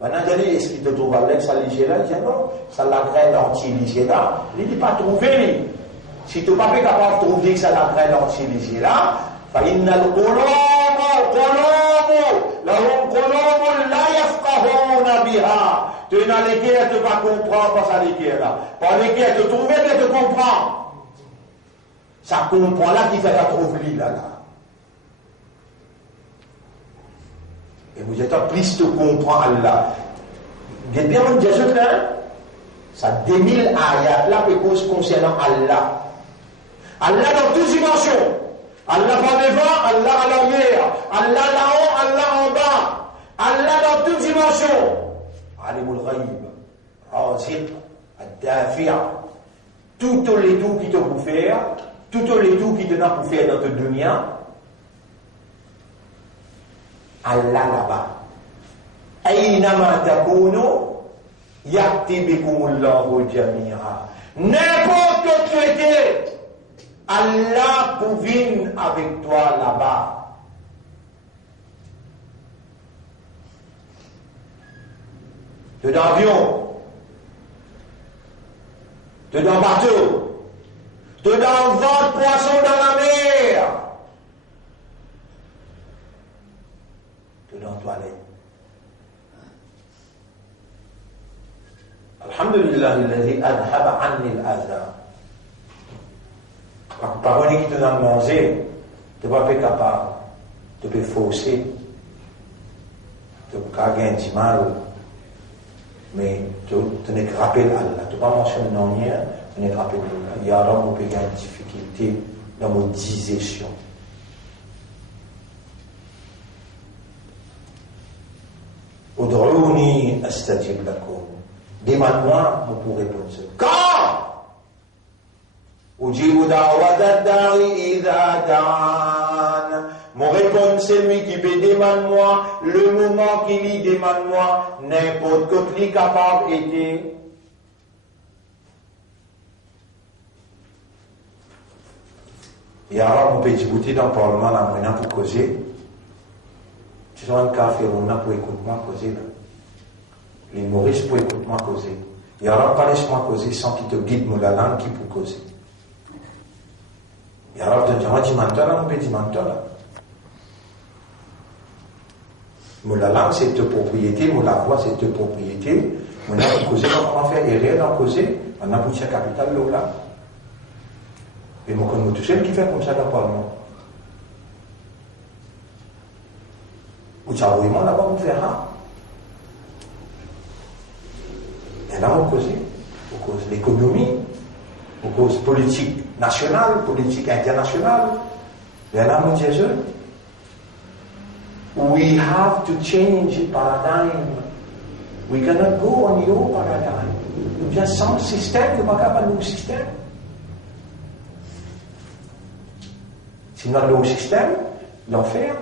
Maintenant, est-ce qu'il te trouve avec ça là? Il dit non, ça l'a graine anti là. Il dit pas trouver. Si tu n'es pas capable de trouver que ça l'a graine anti là, فإن القلوب لهم قلوب لا يفقهون بها. Tu n'as lesquelles tu ne pas comprendre par ça lesquelles là. Par lesquelles tu trouves que tu comprends. Ça comprend là qui fait la trouver là. Et vous êtes plus de comprendre Allah. Vous êtes bien mon Dieu, ça 2000 ayats là concernant Allah. Allah dans toutes dimensions. Allah par devant, Allah à l'arrière. Allah là-haut, Allah en bas. Allah dans toutes dimensions. Alimul Ghaib, Raziq, Ad-Dafi'. Toutes les doux qui te pour faire, toutes les doux qui te n'a pour faire dans ta dunya. Allah là-bas. Aynama takunu ya'ti bikumullahu jami'a. N'importe où tu étais, Allah pouvait avec toi là-bas. Tu dans l'avion, tu dans le bateau, tu dans le vent de poisson dans la mer. Alhamdulillah, alladhi adhaba anni al-adha. Par qui te donne manger, tu ne vas pas être capable de te forcer, de ne pas gagner du mal, mais tu n'es pas rappelé Allah. Tu ne vas pas mentionner non rien, tu n'es pas rappelé Allah. Il y a un homme qui a une difficulté dans mon digestion. Ud'ouni astajib lakum. Demande-moi, vous pourrez répondre. Quand Ujibu da'wata da'i idha da'an. Mon réponse, c'est lui qui peut demande-moi, le moment qu'il y demande-moi, n'importe quoi qui est capable d'aider. Il y a un peu de dans le Parlement, là, maintenant, pour causer. Tu vois un café, on a pour écouter-moi causer, là. Les Maurice pour écouter-moi causer. Il y aura pas laisse-moi causer sans qu'il te guide la langue qui pour causer. Il y aura te dire, dis maintenant, on peut dire maintenant. La langue, c'est ta propriété, la voix, c'est ta propriété. On a pour causer, comment faire erreur dans causer, on a pour tirer capital là. Et moi, quand nous touchons, qui fait comme ça dans le Parlement? Ou tu as vraiment là-bas pour faire ça? Et là, on cause l'économie, on cause politique nationale, politique internationale. Et là, on dit, we have to change paradigm. We cannot go on your paradigm. Nous avons sans système, nous ne pouvons pas avoir un système. Si nous avons un système, l'enfer,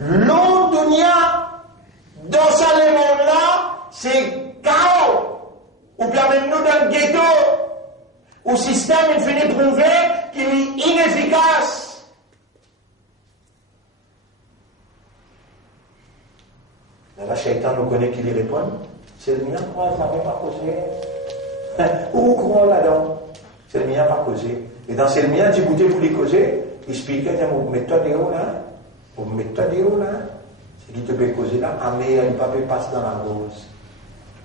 l'eau dunya, dans ce monde-là, c'est chaos. Ou bien même nous dans le ghetto, où le système il finit prouver qu'il est inefficace. Là, la shaitan nous connaît qu'il y répond. C'est le mien, quoi, ça ne va pas causer. Où croit là-dedans? C'est le mien, pas causer. Et dans ce mien, tu goûtais pour les causer, il explique, vous mettez-toi dehors là, vous mettez-toi dehors là. C'est qui te peut causer là, ah mais il ne peut pas passer dans la rose.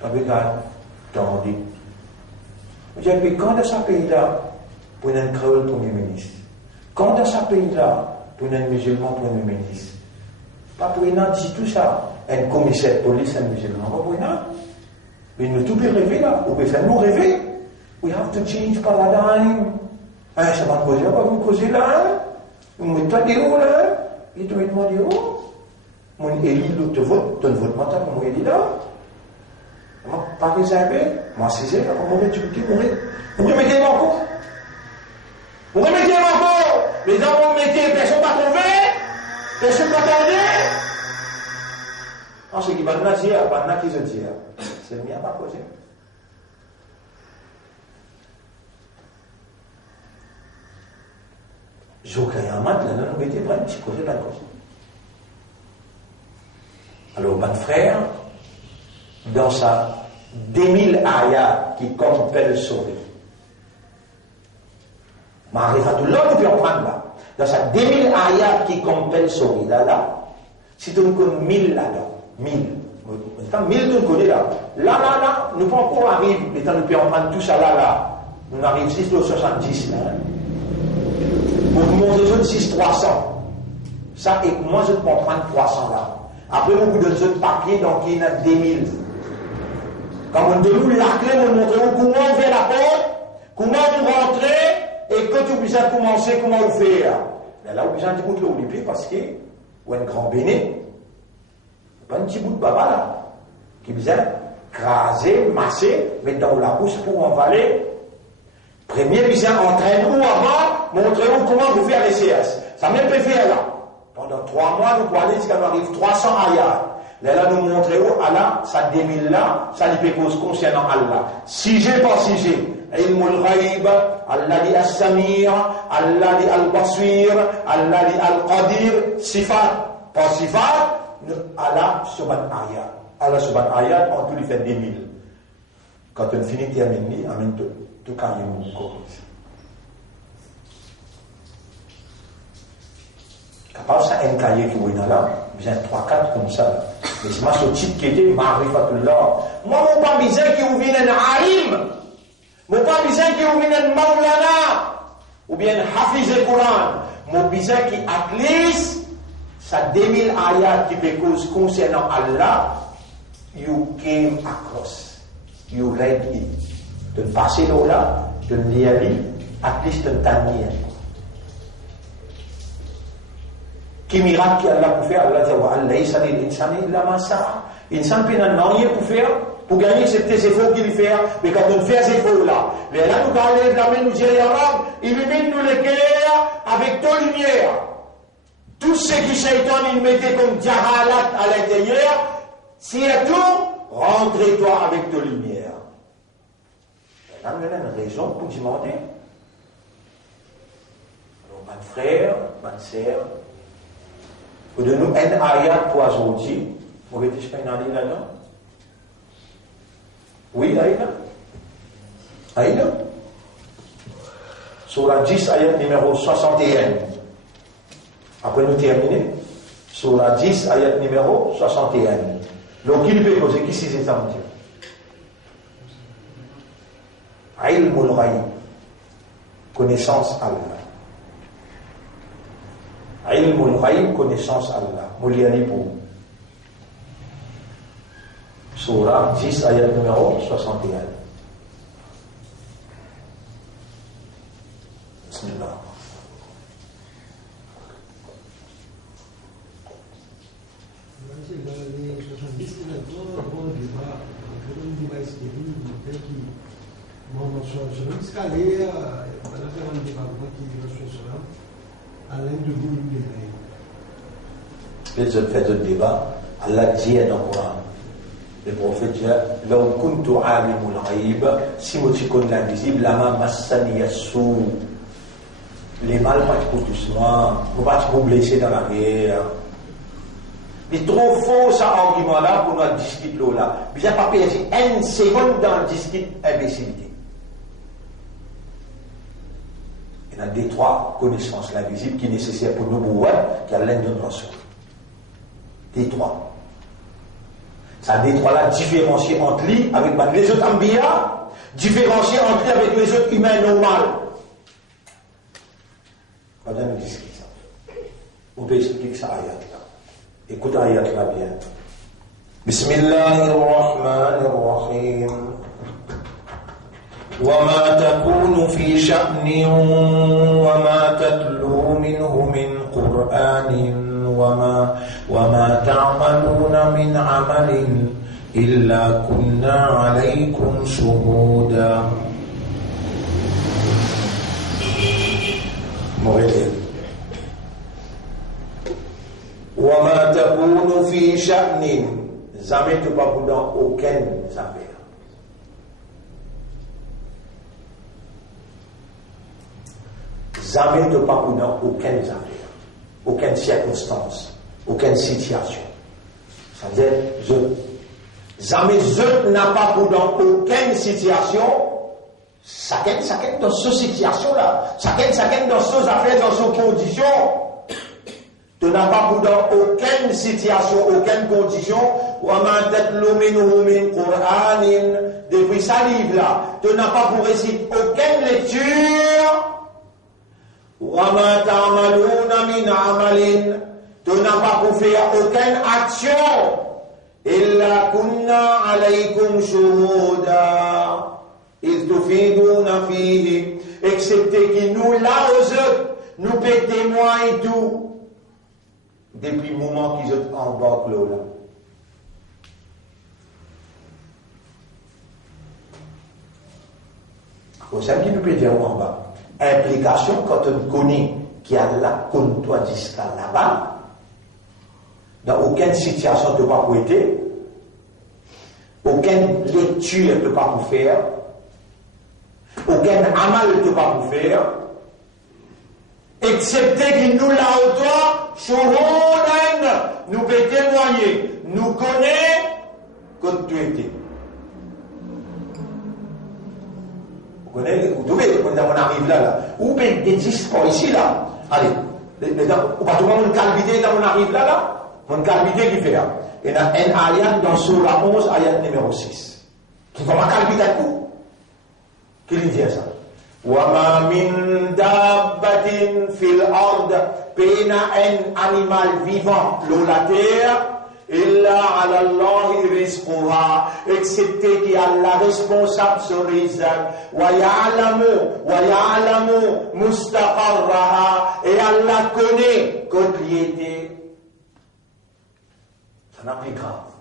Tu peux pas tendez. J'ai dit, quand dans ce pays-là, pour un créole premier ministre, quand dans ce pays-là, pour un musulman premier ministre, pas pour un dit tout ça, un commissaire de police, un musulman, pas pour un. Mais nous tout peut rêver là, on peut faire nous rêver. We have to change paradigm. Hein, ça va causer, on va vous causer là, hein? Vous mettez-toi dehors là, hein? Il te met moi dehors. Mon élit, l'autre vote, ton vote mental, mon élit là. Moi, par exemple, moi, c'est ça, comment on vous remettez mon coup. Vous remettez mon coup. Les gens vont mettre, personne pas trouvé, personne pas tardé. Non, c'est qui va nous dire, pas qui se dire. C'est le mien, pas causé. Je crois qu'il y a un mat, là, nous mettez vraiment, c'est causé, pas causé. Alors, mon frère, dans sa 2000 ayats qui compellent sauver. Ma'rifatullah, nous pouvons prendre là. Dans sa 2000 ayats qui compellent sauver, là, si tu nous connais 1000 là-dedans, 1000. 1000 tu nous connais là. Là, nous pouvons encore arriver, mais nous pouvons prendre tout ça là. On arrive 670 là. Pour montrer les autres 6300. Ça, et moi, je peux prendre 300 là. Après, beaucoup de autres papiers, donc il y en a 2000. Quand on donne la clé, on montre comment on fait la porte, comment vous rentrez, et quand vous besoin de commencer, comment vous faites. Là, vous besoin de bout de l'eau parce que, ou un grand béné, pas un petit bout de baba là, qui besoin craser, masser, mettre dans la bouche pour envaler. Premier besoin entraîne ou avant, montrer comment vous faire les CS. Ça même peut faire là. Pendant 3 mois, nous pouvons aller jusqu'à nous arrive 300 ayats. Là, nous montrons Allah, ça 2000 là, ça lui pose concernant Allah. Si j'ai pas si j'ai, ilmul ghaib, Allah dit as-samir, Allah dit al-basir, Allah dit al-qadir, sifat, pas sifat, Allah subat ayat. Allah subat ayat, on peut lui faire 2000. Quand on finit, il amène tout carré mon corps. Capable ça, un cahier qui est là, bien 3-4 comme ça. Mais c'est ma titre qui était Ma'rifatullah. Moi, mon pas besoin qui vous vienne un alim. Mon pas besoin qui vous vienne un maulana. Ou bien hafiz le Coran. Mon besoin qui at least, ça 2000 ayats qui peut cause concernant Allah, you came across. You read it. De passer là, de lire, at least de t'amener. Qui miracle qu'Allah peut faire, Allah dit wa laysa lil insani illa ma sa'a. Insan peut n'a rien pour faire, pour gagner ces efforts qu'il fait, mais quand on fait ces efforts là, mais là nous parlons de la main, nous dit ya Rab, illumine nous l'éclair avec ta lumière. Tout ce qui Shaitan il mettait comme jahalat à l'intérieur, si et tout, rentrez-toi avec ta lumière. Et là, nous avons une raison pour demander. Alors, mon frère, ma sœur, vous de nous un ayat pour aujourd'hui. Vous voyez ce qu'il y a là-dedans? Oui, Aïda. Aïda. Sur la 10, ayat numéro 61. Après nous terminer. Sur la 10, ayat numéro 61. Donc, il peut poser qui c'est ça, monsieur? Ilmul ghaib. Connaissance Allah. Ilmul ghaib, connaissance Allah. Mouliani pour. Surah 10, ayat numéro 61. Bismillah. Les autres faits de débat, Allah dit dans le Coran, le prophète dit, Law kuntu alimul ghaib, si moi tu connais l'invisible, lama massani yassou. Les mal pas trop doucement, ne pas trop blesser dans la guerre. Il est trop faux cet argument-là pour nous discuter là. Bien pas perdre une seconde dans le discuter imbécilité. Il y a des trois connaissances l'invisible qui est nécessaire pour nous, qui a l'un de nos soins. Des trois. Ça des trois-là différencier entre lui avec les autres ambiya, différencier entre lui avec les autres humains normaux. Quand on nous dit ça, on peut expliquer ça ayat là. Écoute ayat là bien. Bismillahirrahmanirrahim. وما تكون في شأن وما تتلو منه من قرآن وما تعملون من عمل إلا كنا عليكم شهودا. وما تكون في شأن jamais tu pas dans aucune affaire. Jamais de pas dans aucune affaire, aucune circonstance, aucune situation. C'est-à-dire, jamais je n'a pas dans aucune situation, chacun dans cette situation-là, chacun dans ces affaires, dans ces conditions, tu n'as pas dans aucune situation, aucune condition, depuis sa livre-là, tu n'as pas pour réciter aucune lecture. وَمَا تَعْمَلُونَ مِنْ عَمَلٍ, tu n'as pas pour faire aucune action. إِلَّا كُنَّا عَلَيْكُمْ شُهُودًا إِذْ تُفِيدُونَ فِيهِ, excepté que nous, là, aux autres, nous peut témoigner tout, depuis le moment qu'ils sont en bas de là. Vous savez qui nous peut dire en bas? Implication quand on connaît qu'il y a là comme toi jusqu'à là-bas, dans aucune situation tu ne peux pas prêter, aucune lecture tu ne peux pas faire, aucun amal tu ne peux pas faire, excepté que nous là où toi, shuhudan, nous peut témoigner, nous connaît que tu étais. Vous savez, quand on arrive là, où peut des discours ici, là? Allez, ou pas tout le monde calvité quand on arrive là, mon calvité qui fait là. il y a un ayat dans Surah 11, ayat numéro 6. Qui va m'accaler d'un coup. Qui lui dit ça? وَمَا مِن دَابَّةٍ فِي الْأَرْضِ Pena un animal vivant, l'eau la terre, إِلَّا عَلَى اللَّهِ رِزْقُهَا excepté qu'il y a la responsable sur Rizak, وَيَعْلَمُ مُسْتَقَرَّهَا et Allah connaît quand il était. Ça n'a plus grave.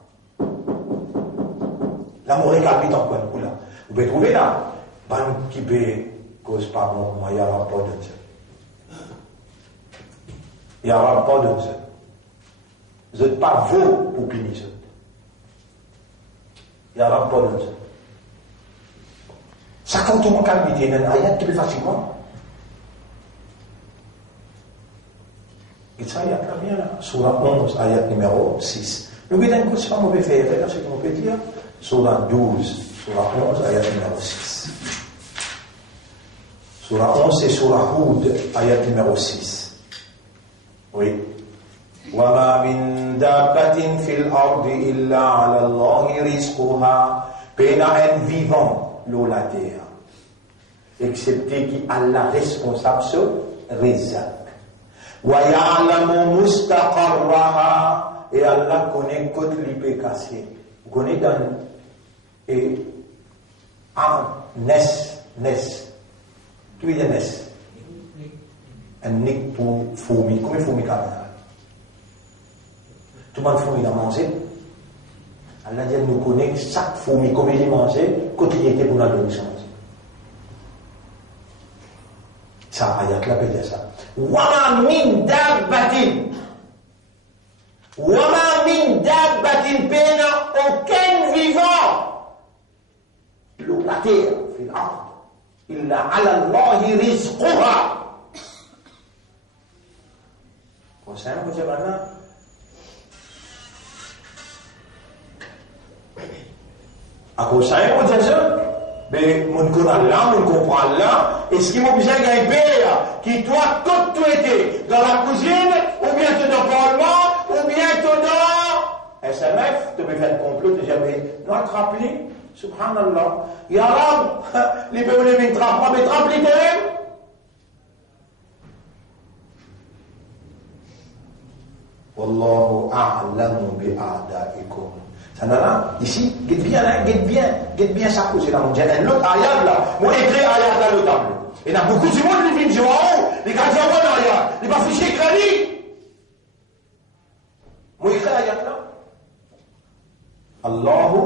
L'amour est calme dans quoi là. Vous pouvez trouver là, ban qui peut cause pas bon, moi il y a rapport de Dieu. Il y a rapport de Dieu. Vous n'êtes pas vous pour punir ça. Il y a rapport de Dieu. Ça quand tout le monde calme, il y a un ayat qui peut facilement. Et ça, il y a très bien là. Surah 11, ayat numéro 6. Le but d'un coup, c'est pas mauvais faire, c'est ce qu'on peut dire. Surah 12, Surah 11, ayat numéro 6. Surah 11, c'est Surah Hud, ayat numéro 6. Oui. وَمَا مِن دَابَّةٍ فِي الْأَرْضِ إِلَّا عَلَى اللَّهِ رِزْقُهَا Pena un vivant, l'eau la terre. Excepté qui Allah responsable sur Rizak. وَيَعْلَمُ مُسْتَقَرَّهَا et Allah connaît côté l'ipé cassé. Vous connaissez dans et un nes. Tu veux dire nes? Un nick pour fourmi. Combien de fourmis quand même? Tout le monde fourmi a mangé. Allah dit nous connaît chaque fourmi, combien il mangeait, quand il était pour la donner changer. Ça, ayat là, peut dire ça. وَمَا مِن دَابَّةٍ وَمَا مِن دَابَّةٍ Pena aucun vivant. La terre, في الأرض إلا على الله رزقها. Concernant vous dire maintenant, à cause ça, on dit ça, mais mon connaît Allah, mon comprend Allah, est-ce qu'il m'a besoin d'un père qui doit tout été dans la cuisine, ou bien tout dans le parlement, ou bien tout dans SMF, tu peux faire le complot, tu jamais notre rappelé, subhanallah, ya Rab, les peuples ne me trappent pas, mais trappent les terrains. Wallahu a'lamu bi'a'da'ikum. Ça n'a là, ici, guette bien ça cause là, mon Dieu. Un autre ayat là, moi écrit ayat là le tableau. Et il y a beaucoup de monde qui viennent en haut, les gars disent bon ayat, ils vont afficher crédit. Moi écrit ayat là. Allahu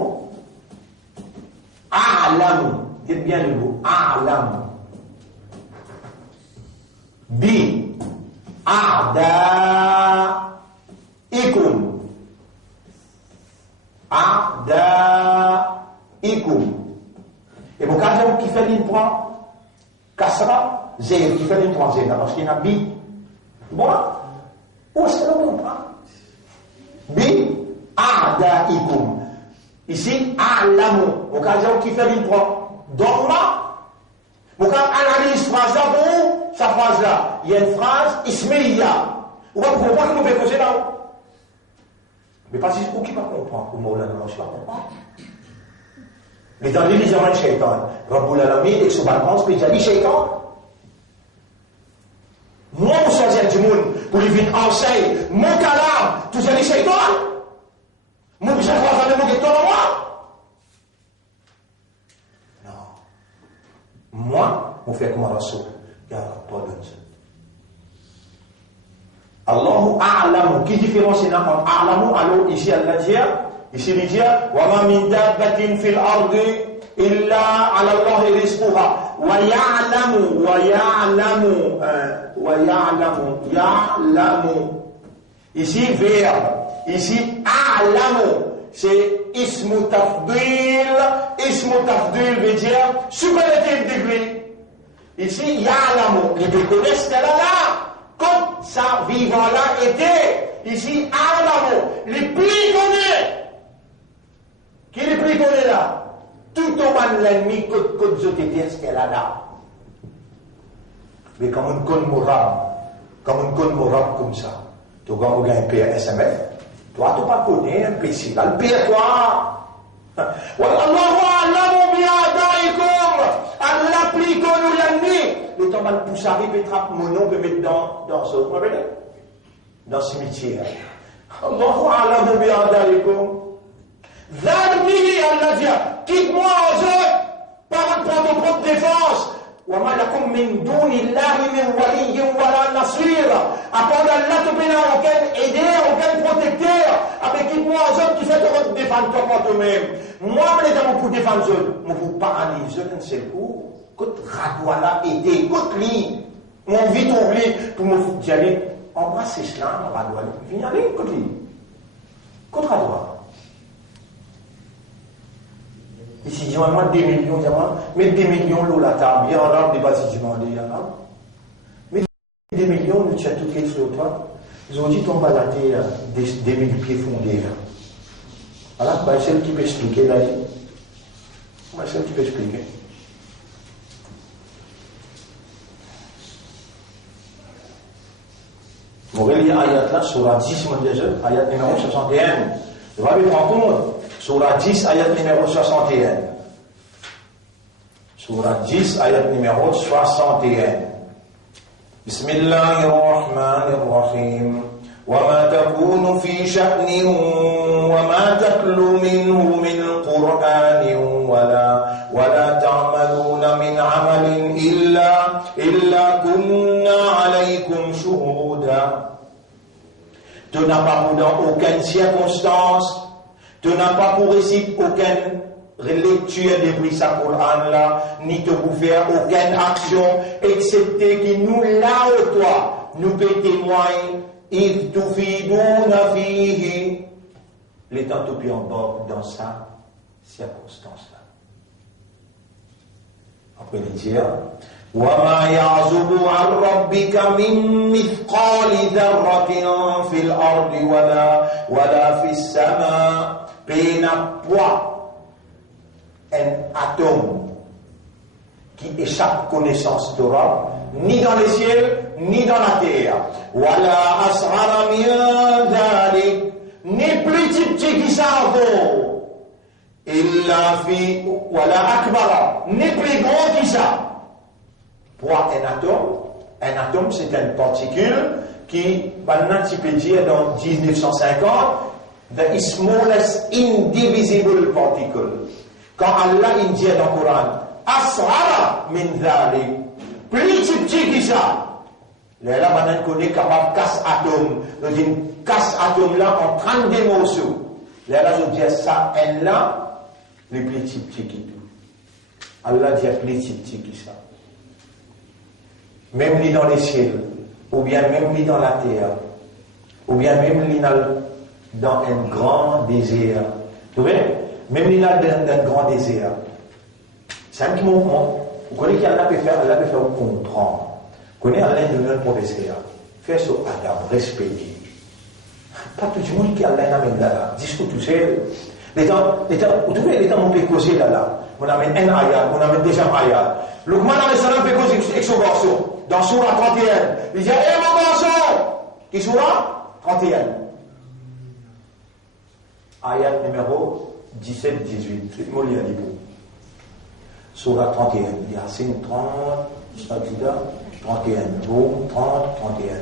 a'lamu. Guette bien le mot, a'lamu. Bi a'da'ikum. A'da'ikum. Et pour quelqu'un qui fait l'imprint, Kasra, Zér, qui fait l'imprint Zér, parce qu'il y a Bi. Bon, où est-ce que l'on comprend? Bi, A'da'ikum. Ici, A'lamu. Pour quelqu'un qui fait l'imprint, donc là, pour qu'on analyse phrase là, pour sa phrase là, il y a une phrase, Ismaïla. Ou pas pour moi qui nous fait causer là. Mais pas si c'est qui va comprendre, ou Maulana, non, je ne vais pas comprendre. Mais dans les gens de Shaitan, Rabbul Alamin, et sur Balkans, mais il a dit Shaitan. Moi, je suis du monde, pour lui venir enseigner, mon calam, tout ça dit Shaitan. Moi, je suis en train de me dire, moi. Non. Moi, on fait comme un rasoul. Il y a un rapport de Dieu. Allahu a'lamu. Qui différencie entre a'lamu, alors ici Allah dit, ici il dit, wa ma min dabbatin fil ardi illa ala Allahi rizquha wa ya'lamu. Ici verbe, ici a'lamu, c'est ismu tafdil veut dire superlative degré. Ici ya'lamu, il connaissent qu'elle a là. Comme ça, vivant là était, ici, A'lamu, les plus connus. Qui les plus connus là? Tout au moins l'ennemi, que Dieu te dit ce qu'elle a là. Mais comme on connaît Mourab comme ça, tu vas gagner un père SMF, Toi, tu pas connais, imbécile. Le pire, toi. Wallahu a'lamu bi'adaikum. Allah plie qu'on nous l'a mis. Le temps va le pousser à répéter mon nom, peut mettre dans ce, dans ce cimetière. Allahu a'lamu bi'adaikum. Zarni, Allah dit, quitte-moi aux autres, par ton propre défense. وما لكم من دون الله من ولي ولا نصير. Après Allah, tu n'as aucun aidé, aucun protecteur. Avec qui moi, aux autres, qui fait te défendre toi-même. Moi, je suis pour défendre eux. Je ne vous paralyse un seul coup. Côte radouala aidé, côte lit. Mon vite oublie pour me foutre d'y aller. Embrassez cela, radouala. Viens aller, côte lit. Côte radouala. Ici, dis-moi, 2 millions, dis-moi, mais 2 millions, l'eau, la table, bien, là, on n'est pas si demandé, là. Mais 2 millions, nous tiens tout les sur toi. Ils ont dit, tombe à la terre, des 1000 pieds fondés, là. Voilà, bah, c'est celle qui peut expliquer, là. Bah, c'est celle qui peut expliquer. Vous voyez, ayat là, sur la 10, mon Dieu, ayat numéro 61. Vous allez prendre compte. Surah 10, ayat numéro 61. Surah 10, ayat numéro 61. Bismillahirrahmanirrahim. وما تكون في شأن وما تتلو منه من قرآن ولا تعملون من عمل إلا كنا عليكم شهودا. Tu n'as pas pour dans aucune circonstance, tu n'as pas pour réciter aucune lecture de Brisa Coran là, ni te pour faire aucune action, excepté que nous là au toi, nous peut témoigner, il tufidouna fihi, l'étant tout en bord dans sa circonstance là. Après les dire, وما يعزب عن ربك من مثقال ذرة في الأرض ولا في السماء بين poids un atome qui échappe connaissance Torah ni dans les cieux ni dans la terre ولا أصغر من ذلك ni plus petit qui ça vaut إلا في ولا أكبر ni plus grand qui ça. Pour un atome c'est une particule qui, maintenant tu peux dire dans 1950, the smallest indivisible particle. Quand Allah il dit dans le Coran, as'ara min dhalik, plus petit que ça. Là, maintenant qu'on est capable de casser atome, on dit casse atome là en 32 morceaux. Là, je dis ça, un là, le plus petit que tout. Allah dit plus petit que ça. Même ni dans les cieux, ou bien même ni dans la terre, ou bien même ni dans un grand désert. Vous voyez? Même ni dans un grand désert. C'est un petit mouvement. Vous connaissez qu'Allah peut faire comprendre. Vous connaissez Allah de notre professeur. Faire ce Adam, respecter. Pas tout le monde qui a Allah n'amène là. Discute tout seul. Vous trouvez les temps on peut causer là. On amène un ayat, on amène déjà un ayat. Luqman alayhi salam peut causer avec son garçon. Dans Surah 31, il dit, eh mon garçon, qui Surah 31. Ayat numéro 17-18. C'est moi qui ai dit pour. Surah 31. Yasin 30, Satida 31. Boum 30, 31.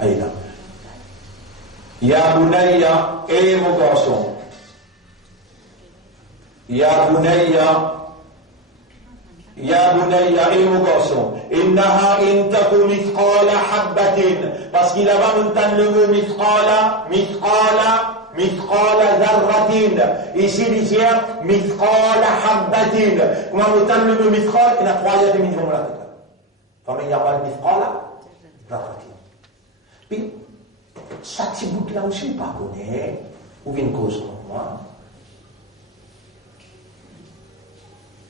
Aïda. Ya Bunayya, eh mon garçon. Ya Bunayya. يا بني أي مقاسم إنها إن تكن مثقال حبة parce qu'il a pas monté le mot مثقال ذرة ici il dit مثقال حبة comment monter le mot مثقال il a 3 ayats de minimum là comme il y a pas مثقال ذرة puis ça petit bout là aussi pas connaît ou une cause comme moi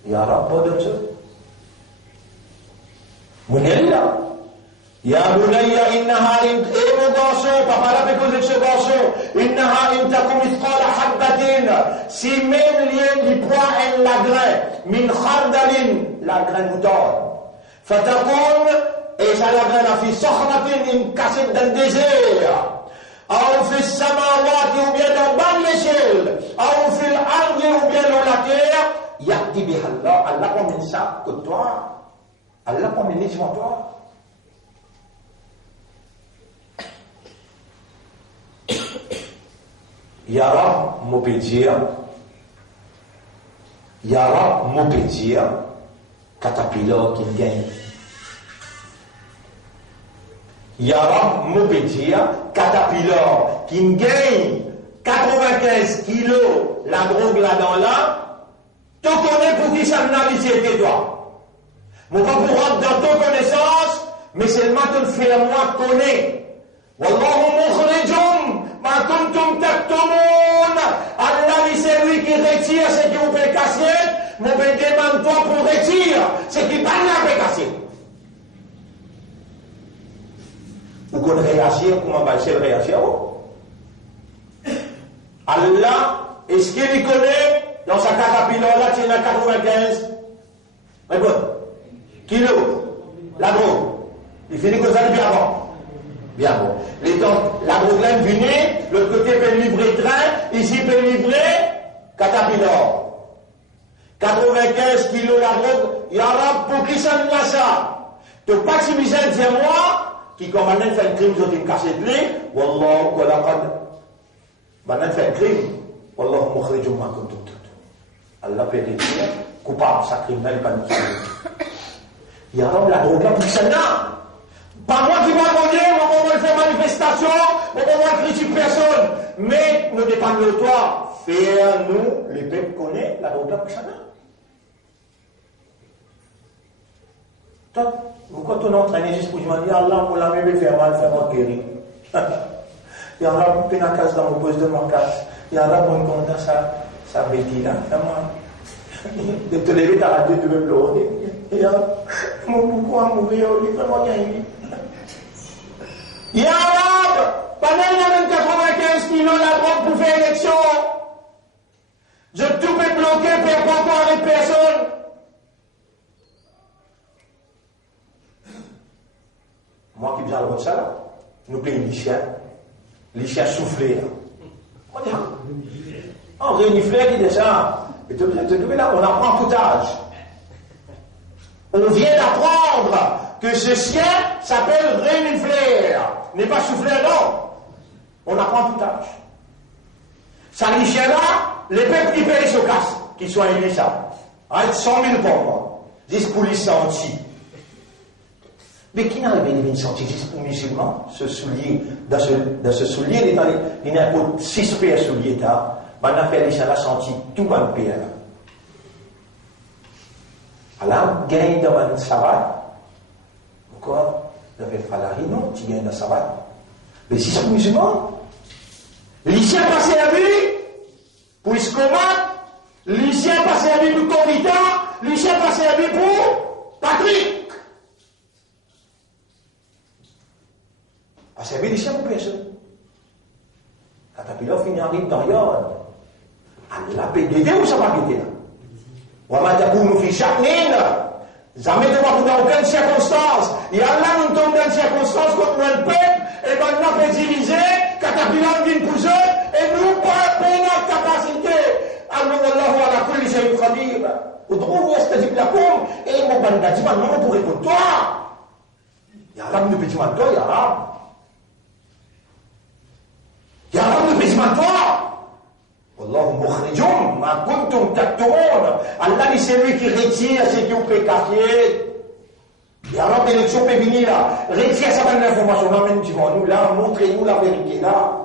يا رب بدر منيلا يا بني إنها إن مضاسو فقال بكل شباسو إنها إن تكن مثقال حبة si même les poids et la graine من خردل la graine moutarde فتكون et ça la graine في صخرة إن كسب d'un désert ou fil samawati ou bien dans bas de l'échelle, ou fil ardi ou bien dans la terre, ya'ti bihallah, Allah commune ça que toi. Allah commune sur toi. Ya Rab m'obédir, Ya Rab m'obédir, caterpillar qui gagne. Ya Rab m'obédir, caterpillar qui gagne 95 kilos la drogue là-dedans là, tu connais pour qui ça n'a visité toi. Mon pas pour rentrer dans ton connaissance, mais seulement te faire moi connaître. Wallahu mukhrijum ma kuntum taktumun. Allah dit c'est lui qui retire ce qui vous fait casser, mon ben demande-toi pour retirer ce qui pas la fait casser. Vous connaissez réagir, comment va le réagir? Allah, est-ce qu'il connaît dans sa caterpillar là, il y en a 95 kilos, la drogue. Il finit que ça bien avant. Bien bon. Les temps, la drogue là venait, l'autre côté peut livrer train, ici peut livrer caterpillar. 95 kilos la drogue, il y a là pour qui ça ne l'a ça? Tu pas si misère, dis-moi, qui commande fait un crime, ils ont cassé de lui, Wallahu qalaqad. Maintenant fait un crime, Wallahu mukhrijum ma kuntum taktumun. Allah peut dire, coupable, ça criminel, pas nous. Il y a la drogue là pour ça là. Pas moi qui vais demander, on va faire manifestation, on va critiquer personne. Mais nous dépendons de toi. Fais-nous, les peuples connaissent la drogue là pour ça là. Toi, quand on entraîne juste pour dire, Allah, pour la même faire mal, faire mal guérir. Il y a un peu de casse dans mon poste de ma casse. Il y a un bon compte ça bêtise là. De te lever, t'as raté, tu veux pleurer. Il y a mon pourquoi mourir, il fait moi gagner. Il y a un pendant il y a 95 kilos la drogue pour faire élection. Je tout peux bloquer, faire pas encore avec personne. Moi qui viens de ça là, nous payons les chiens soufflés. On reniflait qui déjà. Et tu là, on apprend tout âge. On vient d'apprendre que ce chien s'appelle renifler. N'est pas soufflé, non. On apprend tout âge. Ça, les chiens là, les peuples qui payent ce casse, qui sont aimés ça. 100 000 pauvres. 10 pour les sentis. Mais qui n'a pas une sortie juste pour musulmans, ce soulier, dans ce soulier, il y a 6 paires de souliers, maintenant, il y a senti tout un paire. Alors, gagne dans un sabbat, encore, il avait fallu, non, tu gagnes dans un sabbat. Mais si c'est musulman, l'isien passé à lui, pour Iscomat, l'isien passé à lui pour Covita, l'isien passé à lui pour Patrick. Parce qu'il y avait des chiens pour personne. Caterpillar finit en rythme dans Yod. Allah peut aider ou ça va quitter là. Wama takunu fi sha'nin. Jamais de voir dans aucune circonstance. Et Allah nous tombe dans une circonstance comme le peuple, et maintenant peut diriger, Caterpillar vient pour eux, et nous pas notre capacité. Allah Wallahu ala kulli shay'in qadir. Ud'uhu yastajib lakum. Et mon bandit, maintenant pour répondre toi. Ya Allah nous peut dire toi, Ya Allah. Ya Rab, pèse-moi-toi. Wallahu mukhrijum ma kuntum taktumun. Allah dit c'est lui qui retire ce qui vous fait cacher. Ya Rab, l'élection peut venir là. Retire ça dans l'information. Non, mais tu vas nous là, montrez-nous la vérité là.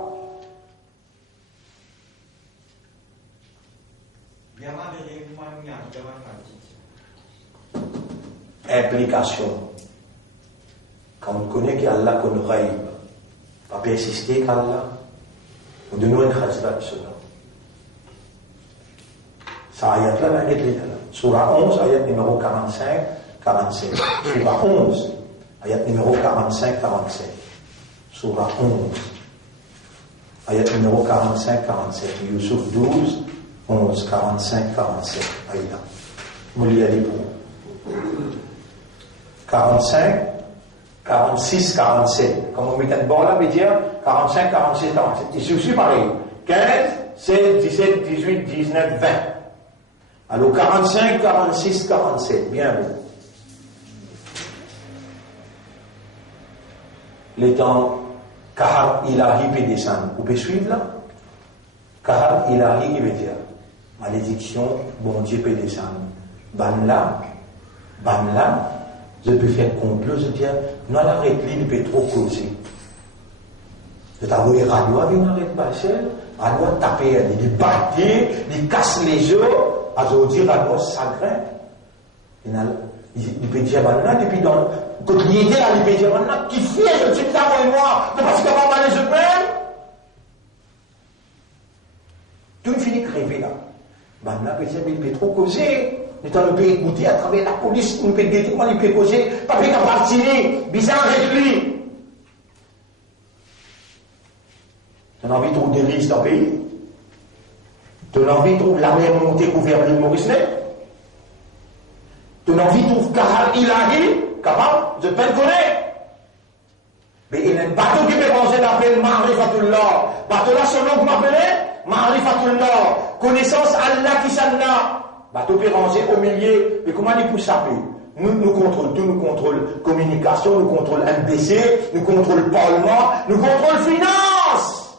Implication. Quand on connaît qu'Allah connaît, pas persister qu'Allah. On donne une khazba de cela. Ça ayat là, la lettre là. Surah 11, ayat numéro 45, 47. Surah 11, ayat numéro 45, 47. Surah 11, ayat numéro 45, 47. Yusuf 12, 11, 45, 47. Aïda. Moulia Libou. 45, 46, 47. Comme on met un bord là, veut dire 45, 46, 47. Il suffit pareil. 15, 16, 17, 18, 19, 20. Alors 45, 46, 47. Bien bon. Les temps, Kahar ilahi peut descendre. Vous pouvez suivre là? Kahar ilahi, il veut dire malédiction, bon Dieu peut descendre. Ban là, je peux faire complot, je veux dire, non, la récline peut trop causer. Je t'avoue, Radio avait une arrête Bachel, Radio taper, il battre, il casse les œufs, aujourd'hui, Radio s'aggrave. Il peut dire maintenant, depuis dans quand il était là, il peut dire maintenant, qui fait, je suis là, moi et moi, parce que va aller se perdre. Tout finit crevé là. Maintenant, il peut trop causer. Il peut écouter à travers la police, il peut dire comment il peut causer, pas qu'à partir, bizarre avec lui. Tu as envie de trouver des listes dans le pays? Tu as envie de trouver la mer montée couverte de l'île Maurice? Tu as envie de trouver Kahar Ilahi, capable, je peux le connaître. Mais il y a un bateau qui peut penser d'appeler Ma'rifatullah. Bateau là, son nom que m'appelait Ma'rifatullah. Connaissance Allah qui s'en a. Bateau peut ranger au milieu. Mais comment il peut s'appeler? Nous contrôlons tout, nous contrôlons communication, nous contrôlons MBC, nous contrôlons Parlement, nous contrôlons finance.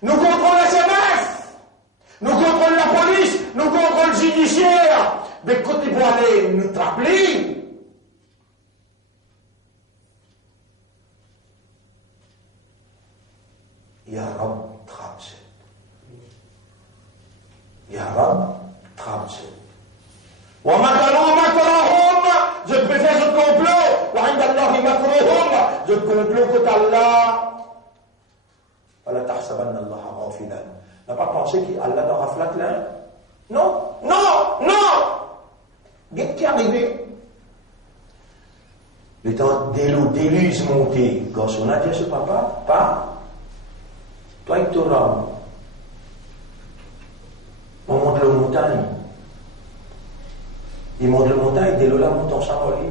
Nous contrôlons SMS. Nous contrôlons la police, nous contrôlons le judiciaire. Mais quand ils vont aller nous trapper, Ya Rab, trappe. Ya Rab, trappe. Wa makaru makarahum, je préfère ce complot. Wa indallahi makruhum, je complot contre Allah. Fala tahsabanna Allah ghafilan. N'a pas pensé qu'Allah dans raflat là? Non, non, non. Qu'est-ce qui est arrivé? Le temps déluge monté. Quand on a dit à ce papa, pas. Toi, il te rend. On monte la montagne. Il monte la montagne, dès là, monte en s'envoler.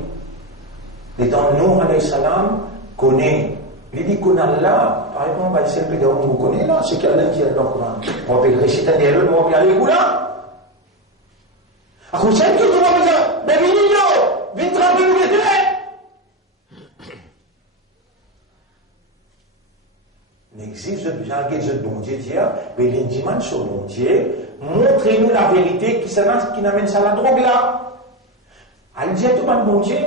Les temps, nous, alayhi salam, connaît. Il dit qu'on a là, par exemple, c'est le pédale qu'on connaît là, c'est qu'Allah qui est dans le Coran. On peut réciter un dialogue, on va aller où là? À cause de ça, tout le monde dit, mais Vinino, viens tremper nous les deux. N'existe pas de bon Dieu, mais l'indiman sur bon Dieu, montrez-nous la vérité qui n'amène ça à la drogue là. Elle dit à tout le monde, bon Dieu,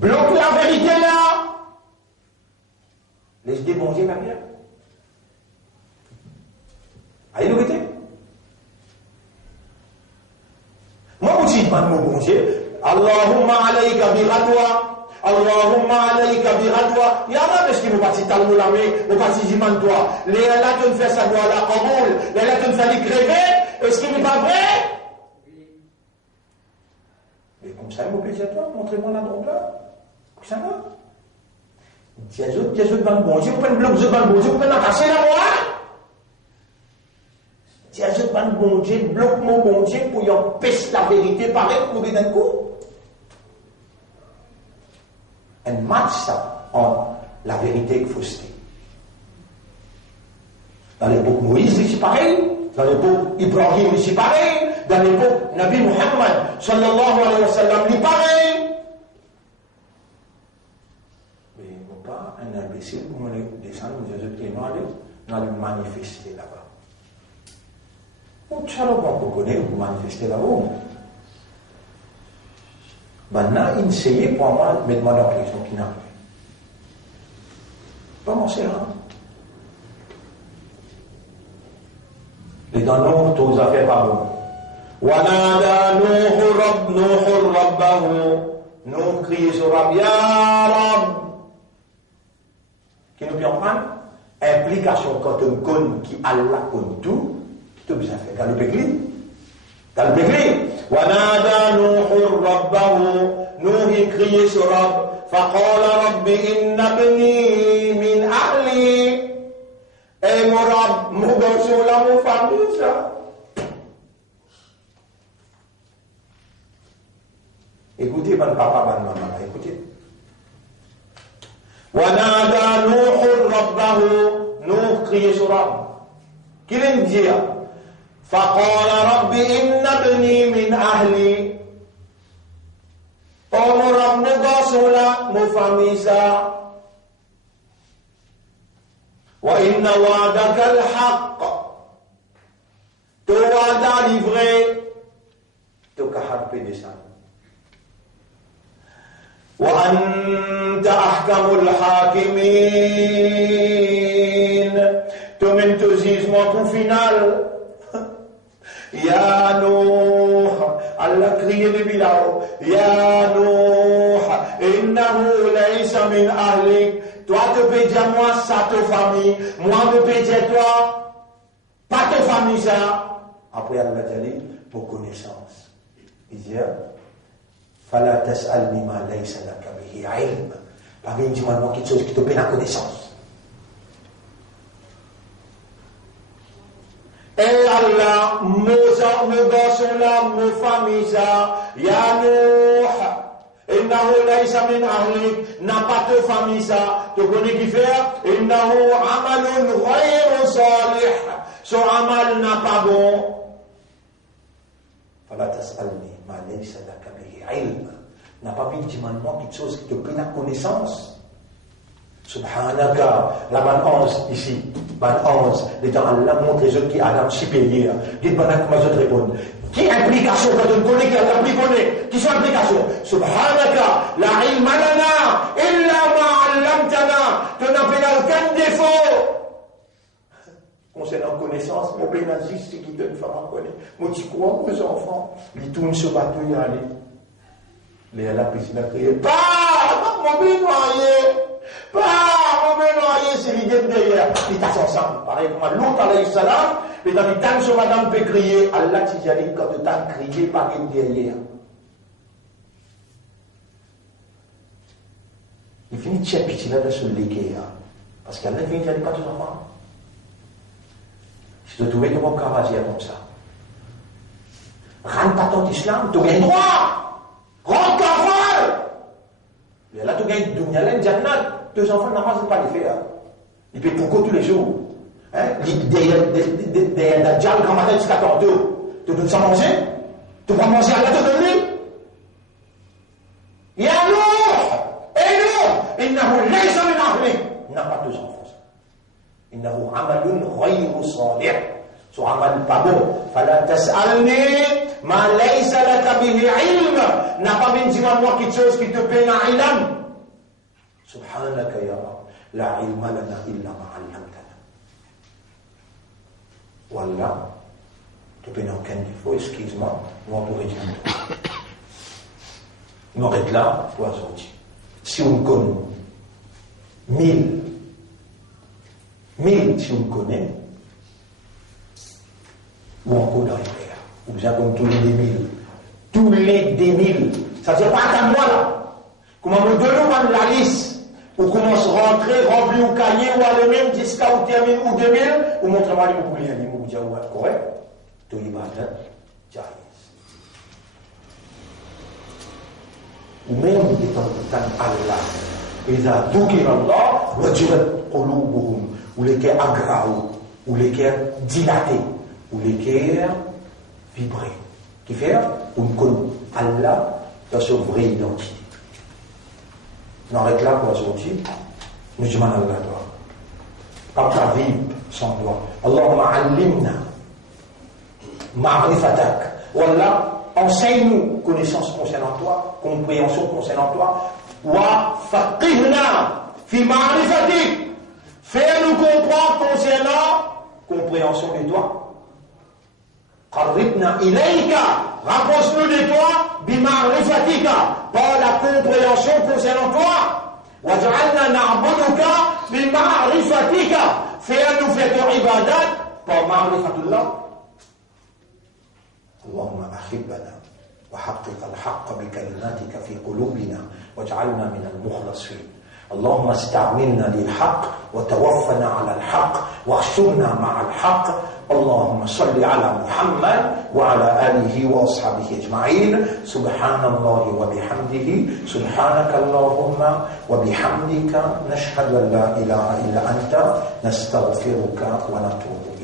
bloque la vérité là. Les idées bon Dieu, pas bien. Allez, nous vérité. Moi, je dis, bon Dieu, Allahumma alayka bi ghadwa. Allahumma alayka bi ghadwa. Ya Rab, est-ce qu'il nous partit talmou la main, nous partit diman toi. Les là, tu ne fais ça doit la qaboul. Les là, tu ne fais les crever. Est-ce qu'il n'est pas vrai? Mais comme ça, mon petit à toi, montrez-moi la drogue là. Ça va? Dieu ban bon Dieu, vous pouvez bloquer le ban bon Dieu, vous pouvez la casser la moi. Dieu ban bon Dieu, bloque mon bon Dieu pour y empêcher la vérité pareil pour nous d'un coup. Un match ça entre la vérité et la fausseté. Dans l'époque Moïse, c'est pareil. Dans l'époque Ibrahim, c'est pareil. Dans l'époque Nabi Muhammad, sallallahu alayhi wa sallam, c'est pareil. Mais il ne faut pas un imbécile pour me descendre, nous allons manifester là-bas. Ou tu vas qu'on connaît pour manifester là-bas. Maintenant, essayez pour moi, mettez-moi dans la question qui n'a pas. Comment c'est là? Les dans nous, tous les affaires pas bon. Wanada Nuhu Rabbahu. Nous crions sur Rab, Ya Rab. Qui nous peut en prendre? Implication quand on connaît qui Allah connaît tout, qui te besoin de faire. Dans le Bécli. Dans le Bécli. ونادى نوح ربه نوح criait sur Rab فقال رب إن ابني من أهلي et mon Rab mon garçon là mon famille ça écoutez mon papa mon maman écoutez ونادى نوح ربه نوح criait sur Rab. Qu'il aime dire فقال رب إن ابني من أهلي أمر مدرسولا مفاميسا وإن وعدك الحق توعد livré توكحر بيدسان وأنت أحكم الحاكمين تمن تزيزمون pour final يا نوح الله crié depuis là-haut يا نوح إنه ليس من أهلك toi te peux dire moi ça ta famille moi me peux dire toi pas ta famille ça après Allah dit pour connaissance il dit فلا تسألني ما ليس لك به علم pas bien dis-moi quelque chose qui te donne la connaissance. Et Allah me gosola me famisa ya Nuh innahu laysa min ahlik n'a pas de famille ça tu connais qui faire innahu amalun ghayru salih son amal n'a pas bon. فلا تسألني ما ليس لك به علم n'a pas pu dire quelque chose qui te donne la connaissance. Subhanaka, la ban 11 ici, ban 11, les gens Allah montre les autres qui Adam supérieur. Dites-moi comment je te réponds. Qui implication quand on connaît, qui Allah connaît, qui sont implications. Subhanaka, la ilma lana, illa ma allamtana, tu n'as fait aucun défaut. Concernant connaissance, mon pénaliste, c'est qui donne femme à connaître. Moi, tu crois aux enfants, ils tournent sur bateau, ils allaient. Les Allah, puis il a crié, pas, mon bien noyé. Pas, on va noyer, c'est l'idée de derrière. Ils tassent ensemble. Pareil, comme l'autre, alayhi salam, mais dans les temps, sur madame peut crier, Allah, tu dis, quand tu t'as crié, par une derrière. Il finit de tirer pitié là, sur l'équerre. Parce qu'Allah vient dire, pas tous les enfants. Si tu trouvais comment cavager comme ça. Rentre pas ton islam, tu gagnes droit. Rentre cavale. Et là, tu gagnes dunya, jannat. Deux enfants, normalement, c'est pas les faire. Ils paient pour tous les jours. Hein? Des dajjal, quand matin jusqu'à tantôt. Tu donnes ça manger? Tu vas manger à la te donner? Ya Nuh! Et Nuh! Innahu laysa min ahlik. Il n'a pas deux enfants. Innahu amalun ghayru salih. Son amal pas bon. Fala tas'alni ma laysa laka bihi ilm. N'a pas bien dit moi quelque chose qui te peine à ilm. سبحانك يا رب لا علم لنا إلا ما علمتنا. Voilà. Tu peux aucun défaut, excuse-moi, moi pour dire. On arrête là pour aujourd'hui. Si on connaît 1000, si on connaît, ou encore dans les pères, ou bien comme tous les 1000, ça ne veut pas attendre moi là. Comment me donne la liste? Ou commence à rentrer, remplir au cahier, ou aller même jusqu'à ou termine ou 2000, ou montre-moi les mots les mots dire ou être correct. Tout y va, ou même étant Allah. إذا ذكر الله وجلت قلوبهم ou les cœurs aggravés, ou les cœurs dilatés, ou les cœurs vibrés. Qui fait? On connaît Allah dans sa vraie identité. On arrête là pour aujourd'hui. Nous demandons à Allah. Quand tu vives sans toi. Allahumma allimna ma'rifatak. Wallah, enseigne-nous connaissance concernant toi, compréhension concernant toi. Wa faqihna fi ma'rifatik. Fais-nous comprendre concernant compréhension de toi. Qarribna ilayka. Rapproche-nous de toi bima'rifatika. Par la compréhension concernant toi. Waj'alna na'buduka bima'rifatika. Fais-nous faire ton ibadat par ma'rifatullah. Allahumma ahibbana wa haqqiq al-haqqa bi kalimatika fi qulubina waj'alna min al-mukhlasin. اللهم استعملنا للحق وتوفنا على الحق واحشرنا مع الحق اللهم صل على محمد وعلى آله وأصحابه أجمعين. سبحان الله وبحمده سبحانك اللهم وبحمدك نشهد أن لا إله إلا أنت نستغفرك ونتوب